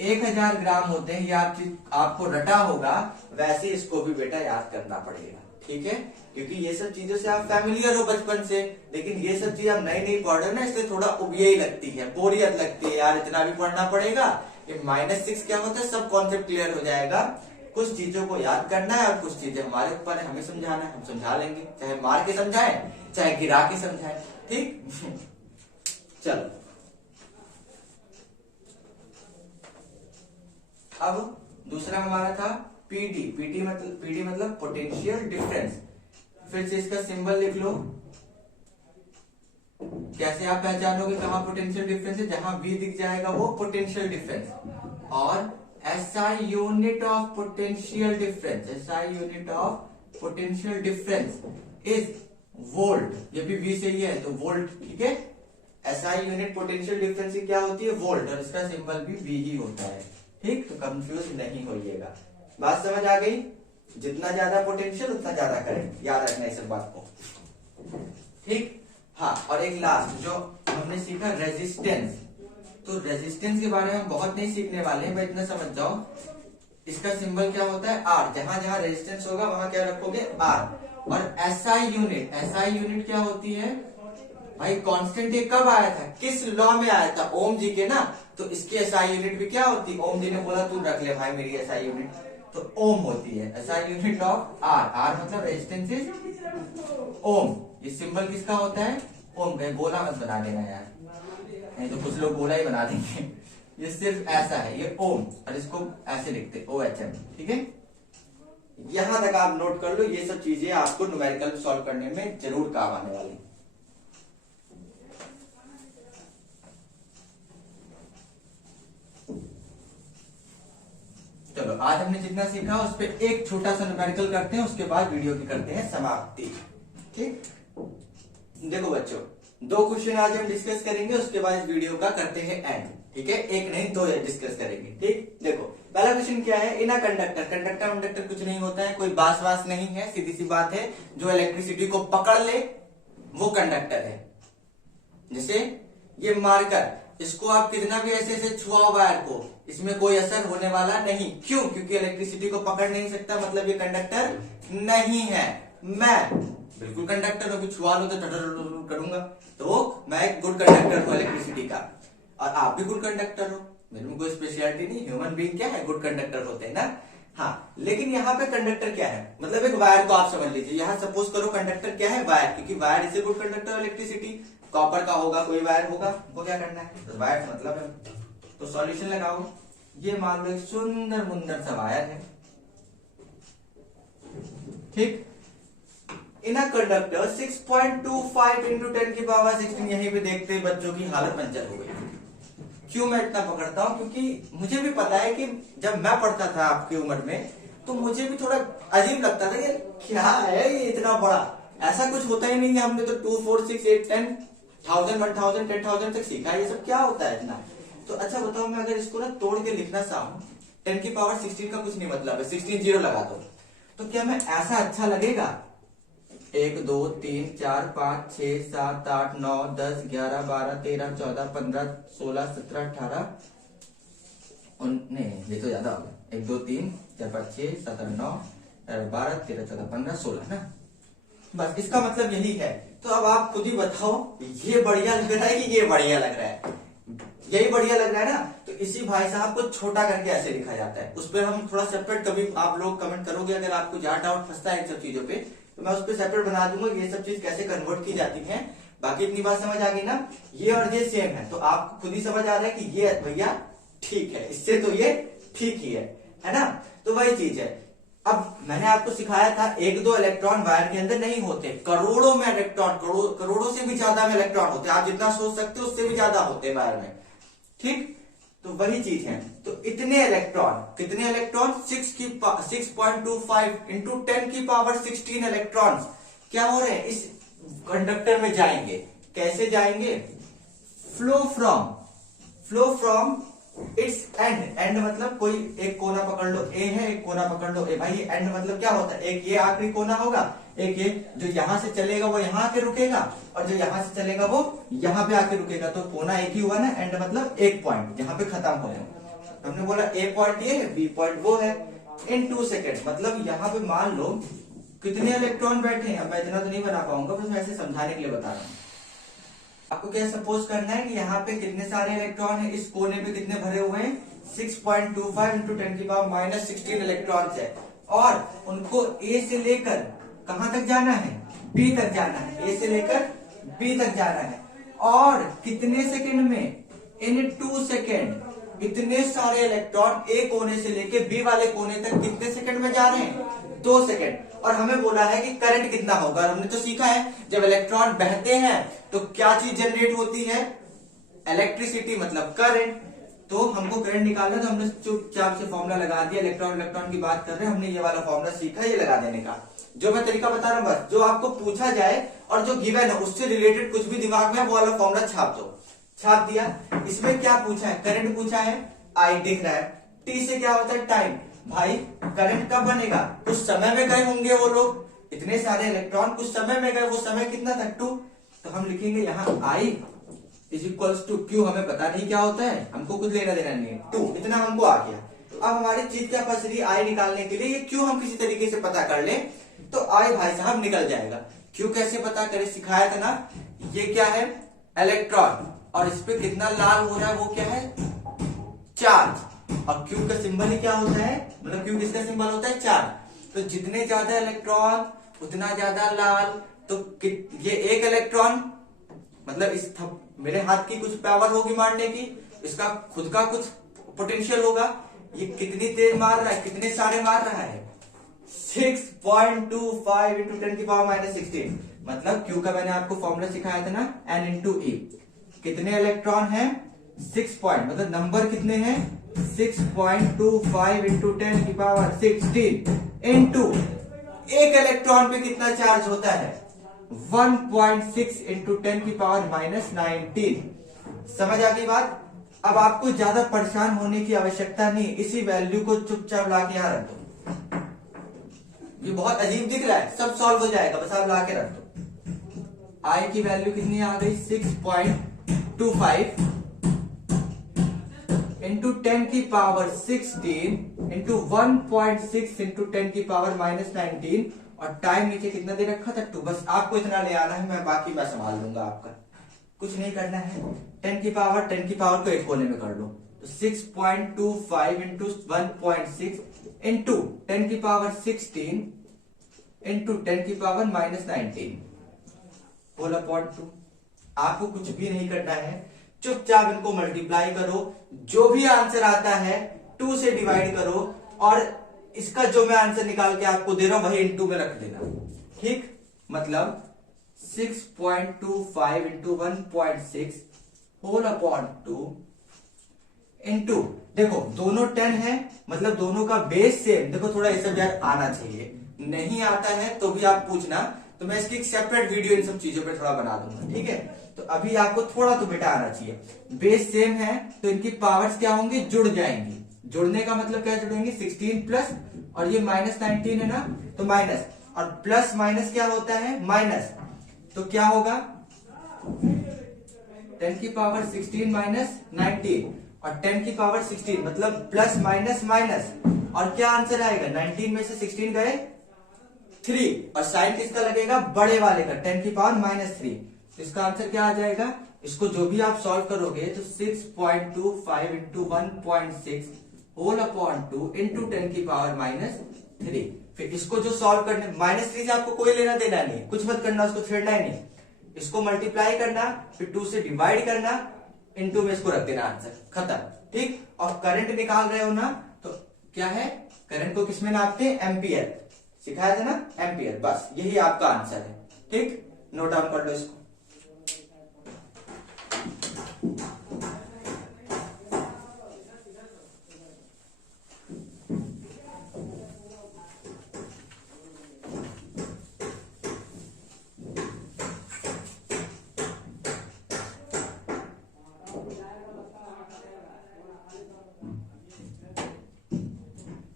1000 ग्राम होते हैं, ये आपको रटा होगा, वैसे इसको भी बेटा याद करना पड़ेगा। ठीक है, क्योंकि ये सब चीजों से आप फैमिलियर हो बचपन से, लेकिन ये सब चीज आप नई पढ़ रहे हो ना, इसलिए थोड़ा उबियई लगती है, बोरियत लगती है यार, इतना भी पढ़ना पड़ेगा। ये -6 क्या होता है, सब कॉन्सेप्ट क्लियर हो जाएगा। कुछ चीजों को याद करना है और कुछ चीजें हमारे ऊपर है, हमें समझाना है, हम समझा लेंगे, चाहे मार के समझाएं चाहे गिरा के समझाएं। ठीक चलो, अब दूसरा हमारा था पीडी मतलब पोटेंशियल डिफरेंस। फिर से इसका सिंबल लिख लो। कैसे आप पहचानोगे कहां पोटेंशियल डिफरेंस है, जहां V दिख जाएगा वो पोटेंशियल डिफरेंस। और SI unit of potential difference, SI unit of potential difference is volt. ये भी V से ही है तो वोल्ट, ठीक है। SI यूनिट पोटेंशियल डिफरेंस की क्या होती है, वोल्ट, और इसका सिंबल भी V ही होता है। ठीक, तो कंफ्यूज नहीं होइएगा। बात समझ आ गई। जितना ज्यादा पोटेंशियल उतना ज्यादा करंट, याद रखना इस बात को। ठीक, हाँ। और एक लास्ट जो हमने सीखा, रेजिस्टेंस। तो रेजिस्टेंस के बारे में हम बहुत नहीं सीखने वाले हैं, मैं इतना समझ जाओ इसका सिंबल क्या होता है आर, जहां जहां रेजिस्टेंस होगा वहां क्या रखोगे आर। और एसआई यूनिट क्या होती है भाई, कांस्टेंट ये कब आया था, किस लॉ में आया था, ओम जी के ना, तो इसकी एसआई यूनिट भी क्या होती है, ओम जी ने बोला तू रख ले भाई मेरी एसआई यूनिट, तो ओम होती है SI unit of R. R मतलब रेजिस्टेंस इज ओम। ये सिंबल किसका होता है, ओम। का गोला मत बना देना यार, नहीं तो कुछ लोग गोला ही बना देंगे। ये सिर्फ ऐसा है, ये ओम, और इसको ऐसे लिखते OHM, ठीक है। यहां तक आप नोट कर लो, ये सब चीजें आपको न्यूमेरिकल सॉल्व करने में जरूर काम आने वाली। चलो आज हमने जितना सीखा उस पर एक छोटा सा न्यूमेरिकल करते हैं, उसके बाद वीडियो की करते हैं समाप्ति। ठीक, देखो बच्चों, 2 क्वेश्चन आज हम डिस्कस करेंगे, उसके बाद इस वीडियो का करते हैं एंड। ठीक है, एक नहीं 2 डिस्कस करेंगे। ठीक, देखो पहला क्वेश्चन क्या है, इन अ कंडक्टर कुछ नहीं होता है, कोई बास वास नहीं है, सीधी सी बात है, जो इलेक्ट्रिसिटी को पकड़ ले वो कंडक्टर है। जैसे ये मार्कर, इसको आप कितना भी ऐसे ऐसे छुआओ वायर को, इसमें कोई असर होने वाला नहीं। क्यों? क्योंकि इलेक्ट्रिसिटी को पकड़ नहीं सकता, मतलब ये कंडक्टर नहीं है। मैं बिल्कुल कंडक्टर हूं, छुआ लो तो करूंगा, तो मैं एक गुड कंडक्टर हूं इलेक्ट्रिसिटी का, और आप भी गुड कंडक्टर हो, मेरे में कोई स्पेशलिटी नहीं। ह्यूमन बीइंग क्या है, गुड कंडक्टर होते हैं ना। हाँ, लेकिन यहाँ पे कंडक्टर क्या है, मतलब एक वायर को आप समझ लीजिए, यहाँ सपोज करो कंडक्टर क्या है, वायर, क्योंकि wire is a good conductor electricity. Copper का होगा, कोई वायर होगा, वो क्या करना है, तो वायर मतलब है। तो सॉल्यूशन लगाओ, ये मान लो एक सुंदर मुंदर सा वायर है, ठीक। इन अ कंडक्टर 6.25 इंटू 10 की पावर 16, यहीं पे देखते बच्चों की हालत पंचर हो गई। क्यों मैं इतना पकड़ता हूं, क्योंकि मुझे भी पता है कि जब मैं पढ़ता था आपकी उम्र में, तो मुझे भी थोड़ा अजीब लगता था कि क्या है ये इतना बड़ा, ऐसा कुछ होता ही नहीं है। हमने तो 2, 4, 6, 8, 10, 1000, 1000, 10,000 तक सीखा है, ये सब क्या होता है इतना। तो अच्छा बताओ, मैं अगर इसको ना तोड़ के लिखना चाहूं, 10 की पावर 16 का कुछ नहीं मतलब है, 16 जीरो लगा दो, तो क्या मैं ऐसा अच्छा लगेगा? 1, 2, 3, 4, 5, 6, 7, 8, 9, 10, 11, 12, 13, 14, 15, 16, 17, 18, नहीं ये तो ज्यादा होगा, 1, 2, 3, 4, 5, 6, 7, 8, 9, 12, 13, 14, 15, 16 ना, बस इसका मतलब यही है। तो अब आप खुद ही बताओ, ये बढ़िया लग रहा है कि ये बढ़िया लग रहा है? यही बढ़िया लग रहा है ना। तो इसी भाई साहब को छोटा करके ऐसे लिखा जाता है, उस पर हम थोड़ा सेपरेट, कभी आप लोग कमेंट करोगे अगर आपको ज्यादा डाउट फंसता है इन सब चीजों पे, तो मैं उस पर सेपरेट बना दूंगा ये सब चीज कैसे कन्वर्ट की जाती है। बाकी इतनी बात समझ आ गई ना, ये और ये सेम है, तो आपको खुद ही समझ आ रहा है कि ये भैया ठीक है, इससे तो ये ठीक ही है ना। तो वही चीज है। अब मैंने आपको सिखाया था 1-2 इलेक्ट्रॉन वायर के अंदर नहीं होते, करोड़ों में इलेक्ट्रॉन, करोड़ों से भी ज्यादा में इलेक्ट्रॉन होते हैं। आप जितना सोच सकते हो उससे भी ज्यादा होते हैं वायर में, ठीक। तो वही चीज है। तो इतने इलेक्ट्रॉन, कितने इलेक्ट्रॉन, 6.25 इंटू 10 की पावर 16 इलेक्ट्रॉन क्या हो रहे हैं, इस कंडक्टर में जाएंगे। कैसे जाएंगे? फ्लो फ्रॉम इट्स एंड मतलब कोई एक कोना पकड़ लो, ए है, एक कोना पकड़ लो ए। भाई ये एंड मतलब क्या होता है, एक ये आखिरी कोना होगा, एक ये जो यहां से चलेगा वो यहां आके रुकेगा, और जो यहां से चलेगा वो यहां पे आके रुकेगा। तो कोना एक ही हुआ ना, एंड मतलब एक पॉइंट जहां पे खत्म हो गया। हमने बोला ए पॉइंट ये है, बी पॉइंट वो है। इन 2 सेकेंड मतलब यहाँ पे मान लो कितने इलेक्ट्रॉन बैठे हैं। अब मैं इतना तो नहीं बना पाऊंगा, बस मैं ऐसे समझाने के लिए बता रहा हूँ। आपको क्या सपोज करना है कि यहाँ पे कितने सारे इलेक्ट्रॉन है, इस कोने पे कितने भरे हुए हैं, 6.25 इंटू 10 की पावर माइनस 16 इलेक्ट्रॉन है, और उनको ए से लेकर कहां तक जाना है, बी तक जाना है, ए से लेकर बी तक जाना है। और कितने सेकंड में, इन 2 सेकेंड इतने सारे इलेक्ट्रॉन ए कोने से लेके बी वाले कोने तक कितने सेकंड में जा रहे हैं, 2 सेकंड। और हमें बोला है कि करंट कितना होगा। हमने तो सीखा है जब इलेक्ट्रॉन बहते हैं तो क्या चीज जनरेट होती है, इलेक्ट्रिसिटी मतलब करंट। तो हमको करंट निकालना, तो हमने चुपचाप से फॉर्मूला लगा दिया। इलेक्ट्रॉन की बात कर रहे हैं, हमने ये वाला फॉर्मूला सीखा, ये लगा देने का। जो मैं तरीका बता रहा हूँ, बस जो आपको पूछा जाए और जो गिवन है उससे रिलेटेड कुछ भी दिमाग में वो वाला फॉर्मूला छाप दो। छाप दिया। इसमें क्या पूछा है, करंट पूछा है, आई दिख रहा है। टी से क्या होता है, टाइम। भाई करंट कब बनेगा, कुछ समय में गए होंगे वो लोग, इतने सारे इलेक्ट्रॉन कुछ समय में गए, वो समय कितना था, 2। तो हम लिखेंगे यहाँ I is equals to Q. हमें पता नहीं क्या होता है, हमको कुछ लेना देना नहीं है, 2 इतना हमको आ गया। तो अब हमारी चीज क्या फंस रही, आई निकालने के लिए ये क्यू हम किसी तरीके से पता कर ले तो आई भाई साहब निकल जाएगा। क्यू कैसे पता करें, सिखाया था ना। ये क्या है, इलेक्ट्रॉन, और इस पे कितना लाल हो रहा है वो क्या है, चार्ज। और क्यू का सिंबल ही क्या होता है, मतलब क्यू किसका सिंबल होता है, चार्ज। तो जितने ज्यादा इलेक्ट्रॉन उतना ज्यादा लाल। तो ये एक इलेक्ट्रॉन मतलब मेरे हाथ की कुछ पावर होगी मारने की, इसका खुद का कुछ पोटेंशियल होगा। ये कितनी तेज मार रहा है, कितने सारे मार रहा है, 6.25 इंटू 10⁻⁻16। मतलब क्यू का मैंने आपको फॉर्मूला सिखाया था ना, N इंटू E। कितने इलेक्ट्रॉन है, 6 पॉइंट, मतलब नंबर कितने हैं, 6.25 इंटू 10⁻16 इंटू एक इलेक्ट्रॉन पे कितना चार्ज होता है, 1.6 इंटू 10⁻⁻19। समझ आ गई बात। अब आपको ज्यादा परेशान होने की आवश्यकता नहीं, इसी वैल्यू को चुपचाप ला के यहां रख दो। ये बहुत अजीब दिख रहा है, सब सॉल्व हो जाएगा, बस आप ला के रख दो। आई की वैल्यू कितनी आ गई, 6.25 इंटू 10⁻16 इंटू 1.6 इंटू 10⁻⁻19। और टाइम नीचे कितना दे रखा था, 2। बस आपको इतना ले आना है, मैं बाकी मैं संभाल लूंगा, आपका कुछ नहीं करना है। 10 की पावर को एक कोने में कर लो, तो 6.25 into 1.6 into 10⁻16 into 10⁻⁻19 whole upon 2। आपको कुछ भी नहीं करना है, चुपचाप इनको मल्टीप्लाई करो, जो भी आंसर आता है 2 से डिवाइड करो, और इसका जो मैं आंसर निकाल के आपको दे रहा हूं वही इंटू में रख देना, ठीक। मतलब 6.25 इंटू 1.6 होल अपॉन 2 इंटू, देखो दोनों 10 है, मतलब दोनों का बेस सेम। देखो थोड़ा ये सब यार आना चाहिए, नहीं आता है तो भी आप पूछना, तो मैं इसकी एक सेपरेट वीडियो इन सब चीजों पे थोड़ा बना दूंगा, ठीक है। तो अभी आपको थोड़ा तो बेटा आना चाहिए। बेस सेम है तो इनकी पावर्स क्या होंगी, जुड़ जाएंगी। जुड़ने का मतलब क्या जुड़ेंगे, 16 प्लस, और ये -19 है ना, तो माइनस, और प्लस माइनस क्या होता है, माइनस। तो क्या होगा, 10⁻16 माइनस 19, और 10⁻16 मतलब प्लस माइनस माइनस, और क्या आंसर आएगा, 19 में से 16 गए 3, और साइन किसका लगेगा, बड़े वाले का, 10⁻⁻3। तो इसका आंसर क्या आ जाएगा, इसको जो भी आप सॉल्व करोगे तो 6.25 इंटू 1.6 होल अपॉन 2 इंटू 10⁻⁻3। फिर इसको जो सॉल्व करने, -3 से आपको कोई लेना देना नहीं, कुछ मत करना, उसको छेड़ना ही नहीं। इसको मल्टीप्लाई करना, फिर 2 से डिवाइड करना, इंटू में इसको रख देना, आंसर खत्म, ठीक। और करंट निकाल रहे हो ना, तो क्या है, करंट को किसमें नापते हैं, एम्पियर, सिखाया था ना, एम्पियर। बस यही आपका आंसर है, ठीक। नोट डाउन कर लो इसको।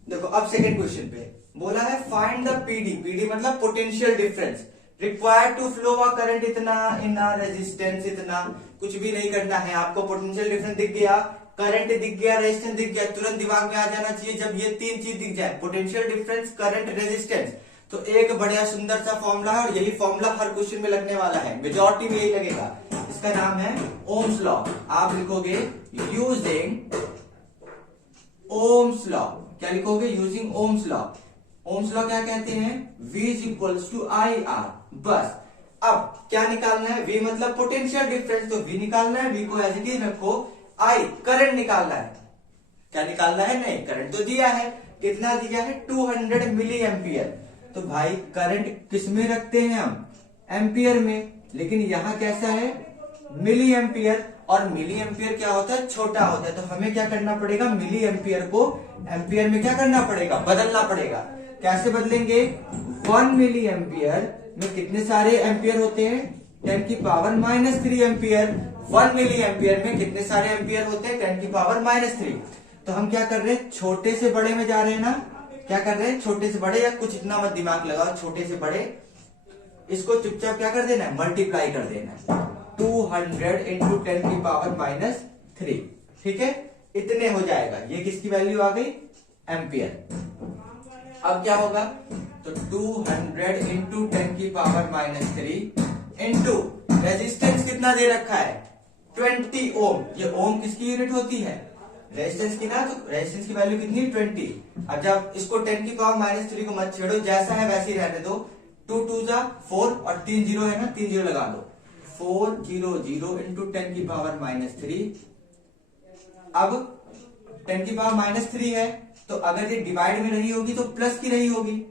देखो अब सेकंड क्वेश्चन पे बोला है, फाइंड द पीडी। पीडी मतलब potential difference required to flow a current इतना इन अ रेजिस्टेंस इतना। कुछ भी नहीं करना है आपको, पोटेंशियल डिफरेंस दिख गया, करंट दिख गया, रेजिस्टेंस दिख गया, तुरंत दिमाग में आ जाना चाहिए जब ये 3 चीज दिख जाए, पोटेंशियल डिफरेंस, करंट, रेजिस्टेंस, तो एक बढ़िया सुंदर सा फॉर्मूला है, और यही फॉर्मूला हर क्वेश्चन में लगने वाला है, मेजॉरिटी में यही लगेगा। इसका नाम है ओम्स लॉ। आप लिखोगे यूजिंग ओम्स लॉ। क्या लिखोगे, using Ohm's law. Ohm's law क्या कहते हैं, V is equals to IR। बस अब क्या निकालना है, V मतलब पोटेंशियल डिफरेंस, तो V निकालना है, V को एज इट इज रखो, I करंट निकालना है। क्या निकालना है, नहीं, करंट तो दिया है, कितना दिया है, 200 मिली एम्पियर। तो भाई करंट किस में रखते हैं हम, एम्पियर में, लेकिन यहां कैसा है, मिली एम्पियर, और मिली एम्पियर क्या होता है, छोटा होता है। तो हमें क्या करना पड़ेगा, मिली एम्पियर को एम्पियर में क्या करना पड़ेगा, बदलना पड़ेगा। कैसे बदलेंगे, 1 मिली एम्पियर में कितने सारे एम्पियर होते हैं, 10⁻⁻3 एम्पियर। 1 मिली एम्पियर में कितने सारे एम्पियर होते हैं, 10⁻⁻3। तो हम क्या कर रहे हैं, छोटे से बड़े में जा रहे हैं ना, क्या कर रहे हैं, छोटे से बड़े, या कुछ इतना मत दिमाग लगाओ, छोटे से बड़े, इसको चुपचाप क्या कर देना है, मल्टीप्लाई कर देना है, 200 इंटू 10⁻⁻3, ठीक है। इतने हो जाएगा। ये किसकी वैल्यू आ गई? एम्पियर। अब क्या होगा? तो 200 इंटू 10 की पावर -3 इंटू रेजिस्टेंस कितना दे रखा है? 20 ओम। ये ओम किसकी यूनिट होती है? रेजिस्टेंस की ना। तो रेजिस्टेंस की वैल्यू कितनी? 20। अब जब इसको 10 की पावर -3 को मत छेड़ो, जैसा है वैसे ही रहने दो। 2 2 जा 4 और 3 जीरो है ना, 3 जीरो लगा दो। 400 इंटू 10 की पावर -3। अब 10 की पावर -3 है, तो अगर ये डिवाइड में रही होगी तो प्लस की रही होगी।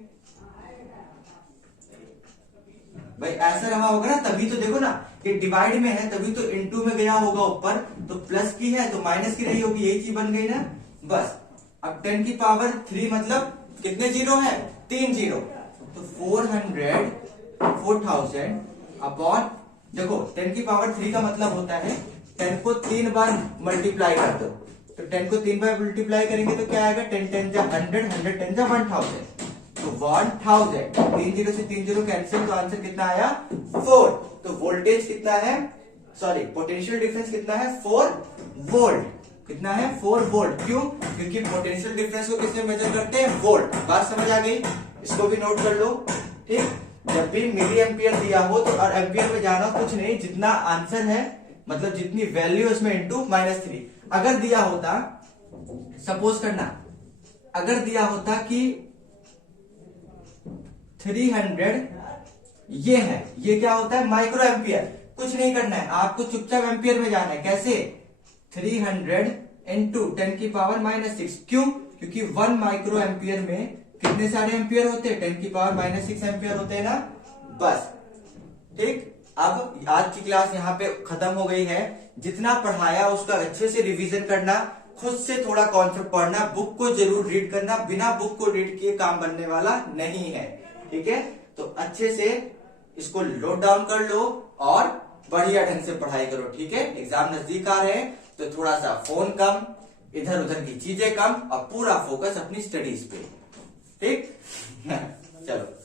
भाई ऐसा रहा होगा ना, तभी तो देखो ना कि डिवाइड में है, तभी तो इनटू में गया होगा ऊपर, तो प्लस की है तो माइनस की रही होगी। यही चीज बन गई ना बस। अब 10 की पावर 3 मतलब कितने जीरो है? 3 जीरो। तो 4000 अपॉन, देखो 10 की पावर 3 का मतलब होता है 10 को 3 बार मल्टीप्लाई कर दो। तो 10 को 3 बार मल्टीप्लाई करेंगे तो क्या आएगा? 10 10 जा 100, 100 10 जा 1000। तो 1000, 3 जीरो से 3 जीरो कैंसिल, तो आंसर कितना आया? 4। तो वोल्टेज कितना है? सॉरी, पोटेंशियल डिफरेंस कितना है? 4 वोल्ट। कितना है? 4 वोल्ट। क्यों? क्योंकि पोटेंशियल डिफरेंस को किसमें मेजर करते हैं? वोल्ट। बात समझ आ गई? इसको भी नोट कर लो। ठीक, जब भी मिली एम्पियर दिया हो तो और एम्पियर में जाना कुछ नहीं, जितना आंसर है मतलब जितनी वैल्यू उसमें इंटू -3। अगर दिया होता, सपोज करना, अगर दिया होता कि 300 ये है, ये क्या होता है? Micro ampere. कुछ नहीं करना है आपको, चुपचाप एम्पियर में जाना है। कैसे? 300 इंटू 10 की पावर -6। क्यों? क्योंकि 1 माइक्रो एम्पियर में कितने सारे एम्पियर होते हैं? 10 की पावर -6 एम्पियर होते हैं ना। बस ठीक। अब आज की क्लास यहाँ पे खत्म हो गई है। जितना पढ़ाया उसका अच्छे से रिवीजन करना, खुद से थोड़ा कॉन्सेप्ट पढ़ना, बुक को जरूर रीड करना। बिना बुक को रीड किए काम बनने वाला नहीं है। ठीक है, तो अच्छे से इसको नोट डाउन कर लो और बढ़िया ढंग से पढ़ाई करो। ठीक है, एग्जाम नजदीक आ रहे हैं तो थोड़ा सा फोन कम, इधर उधर की चीजें कम और पूरा फोकस अपनी स्टडीज पे। ठीक चलो।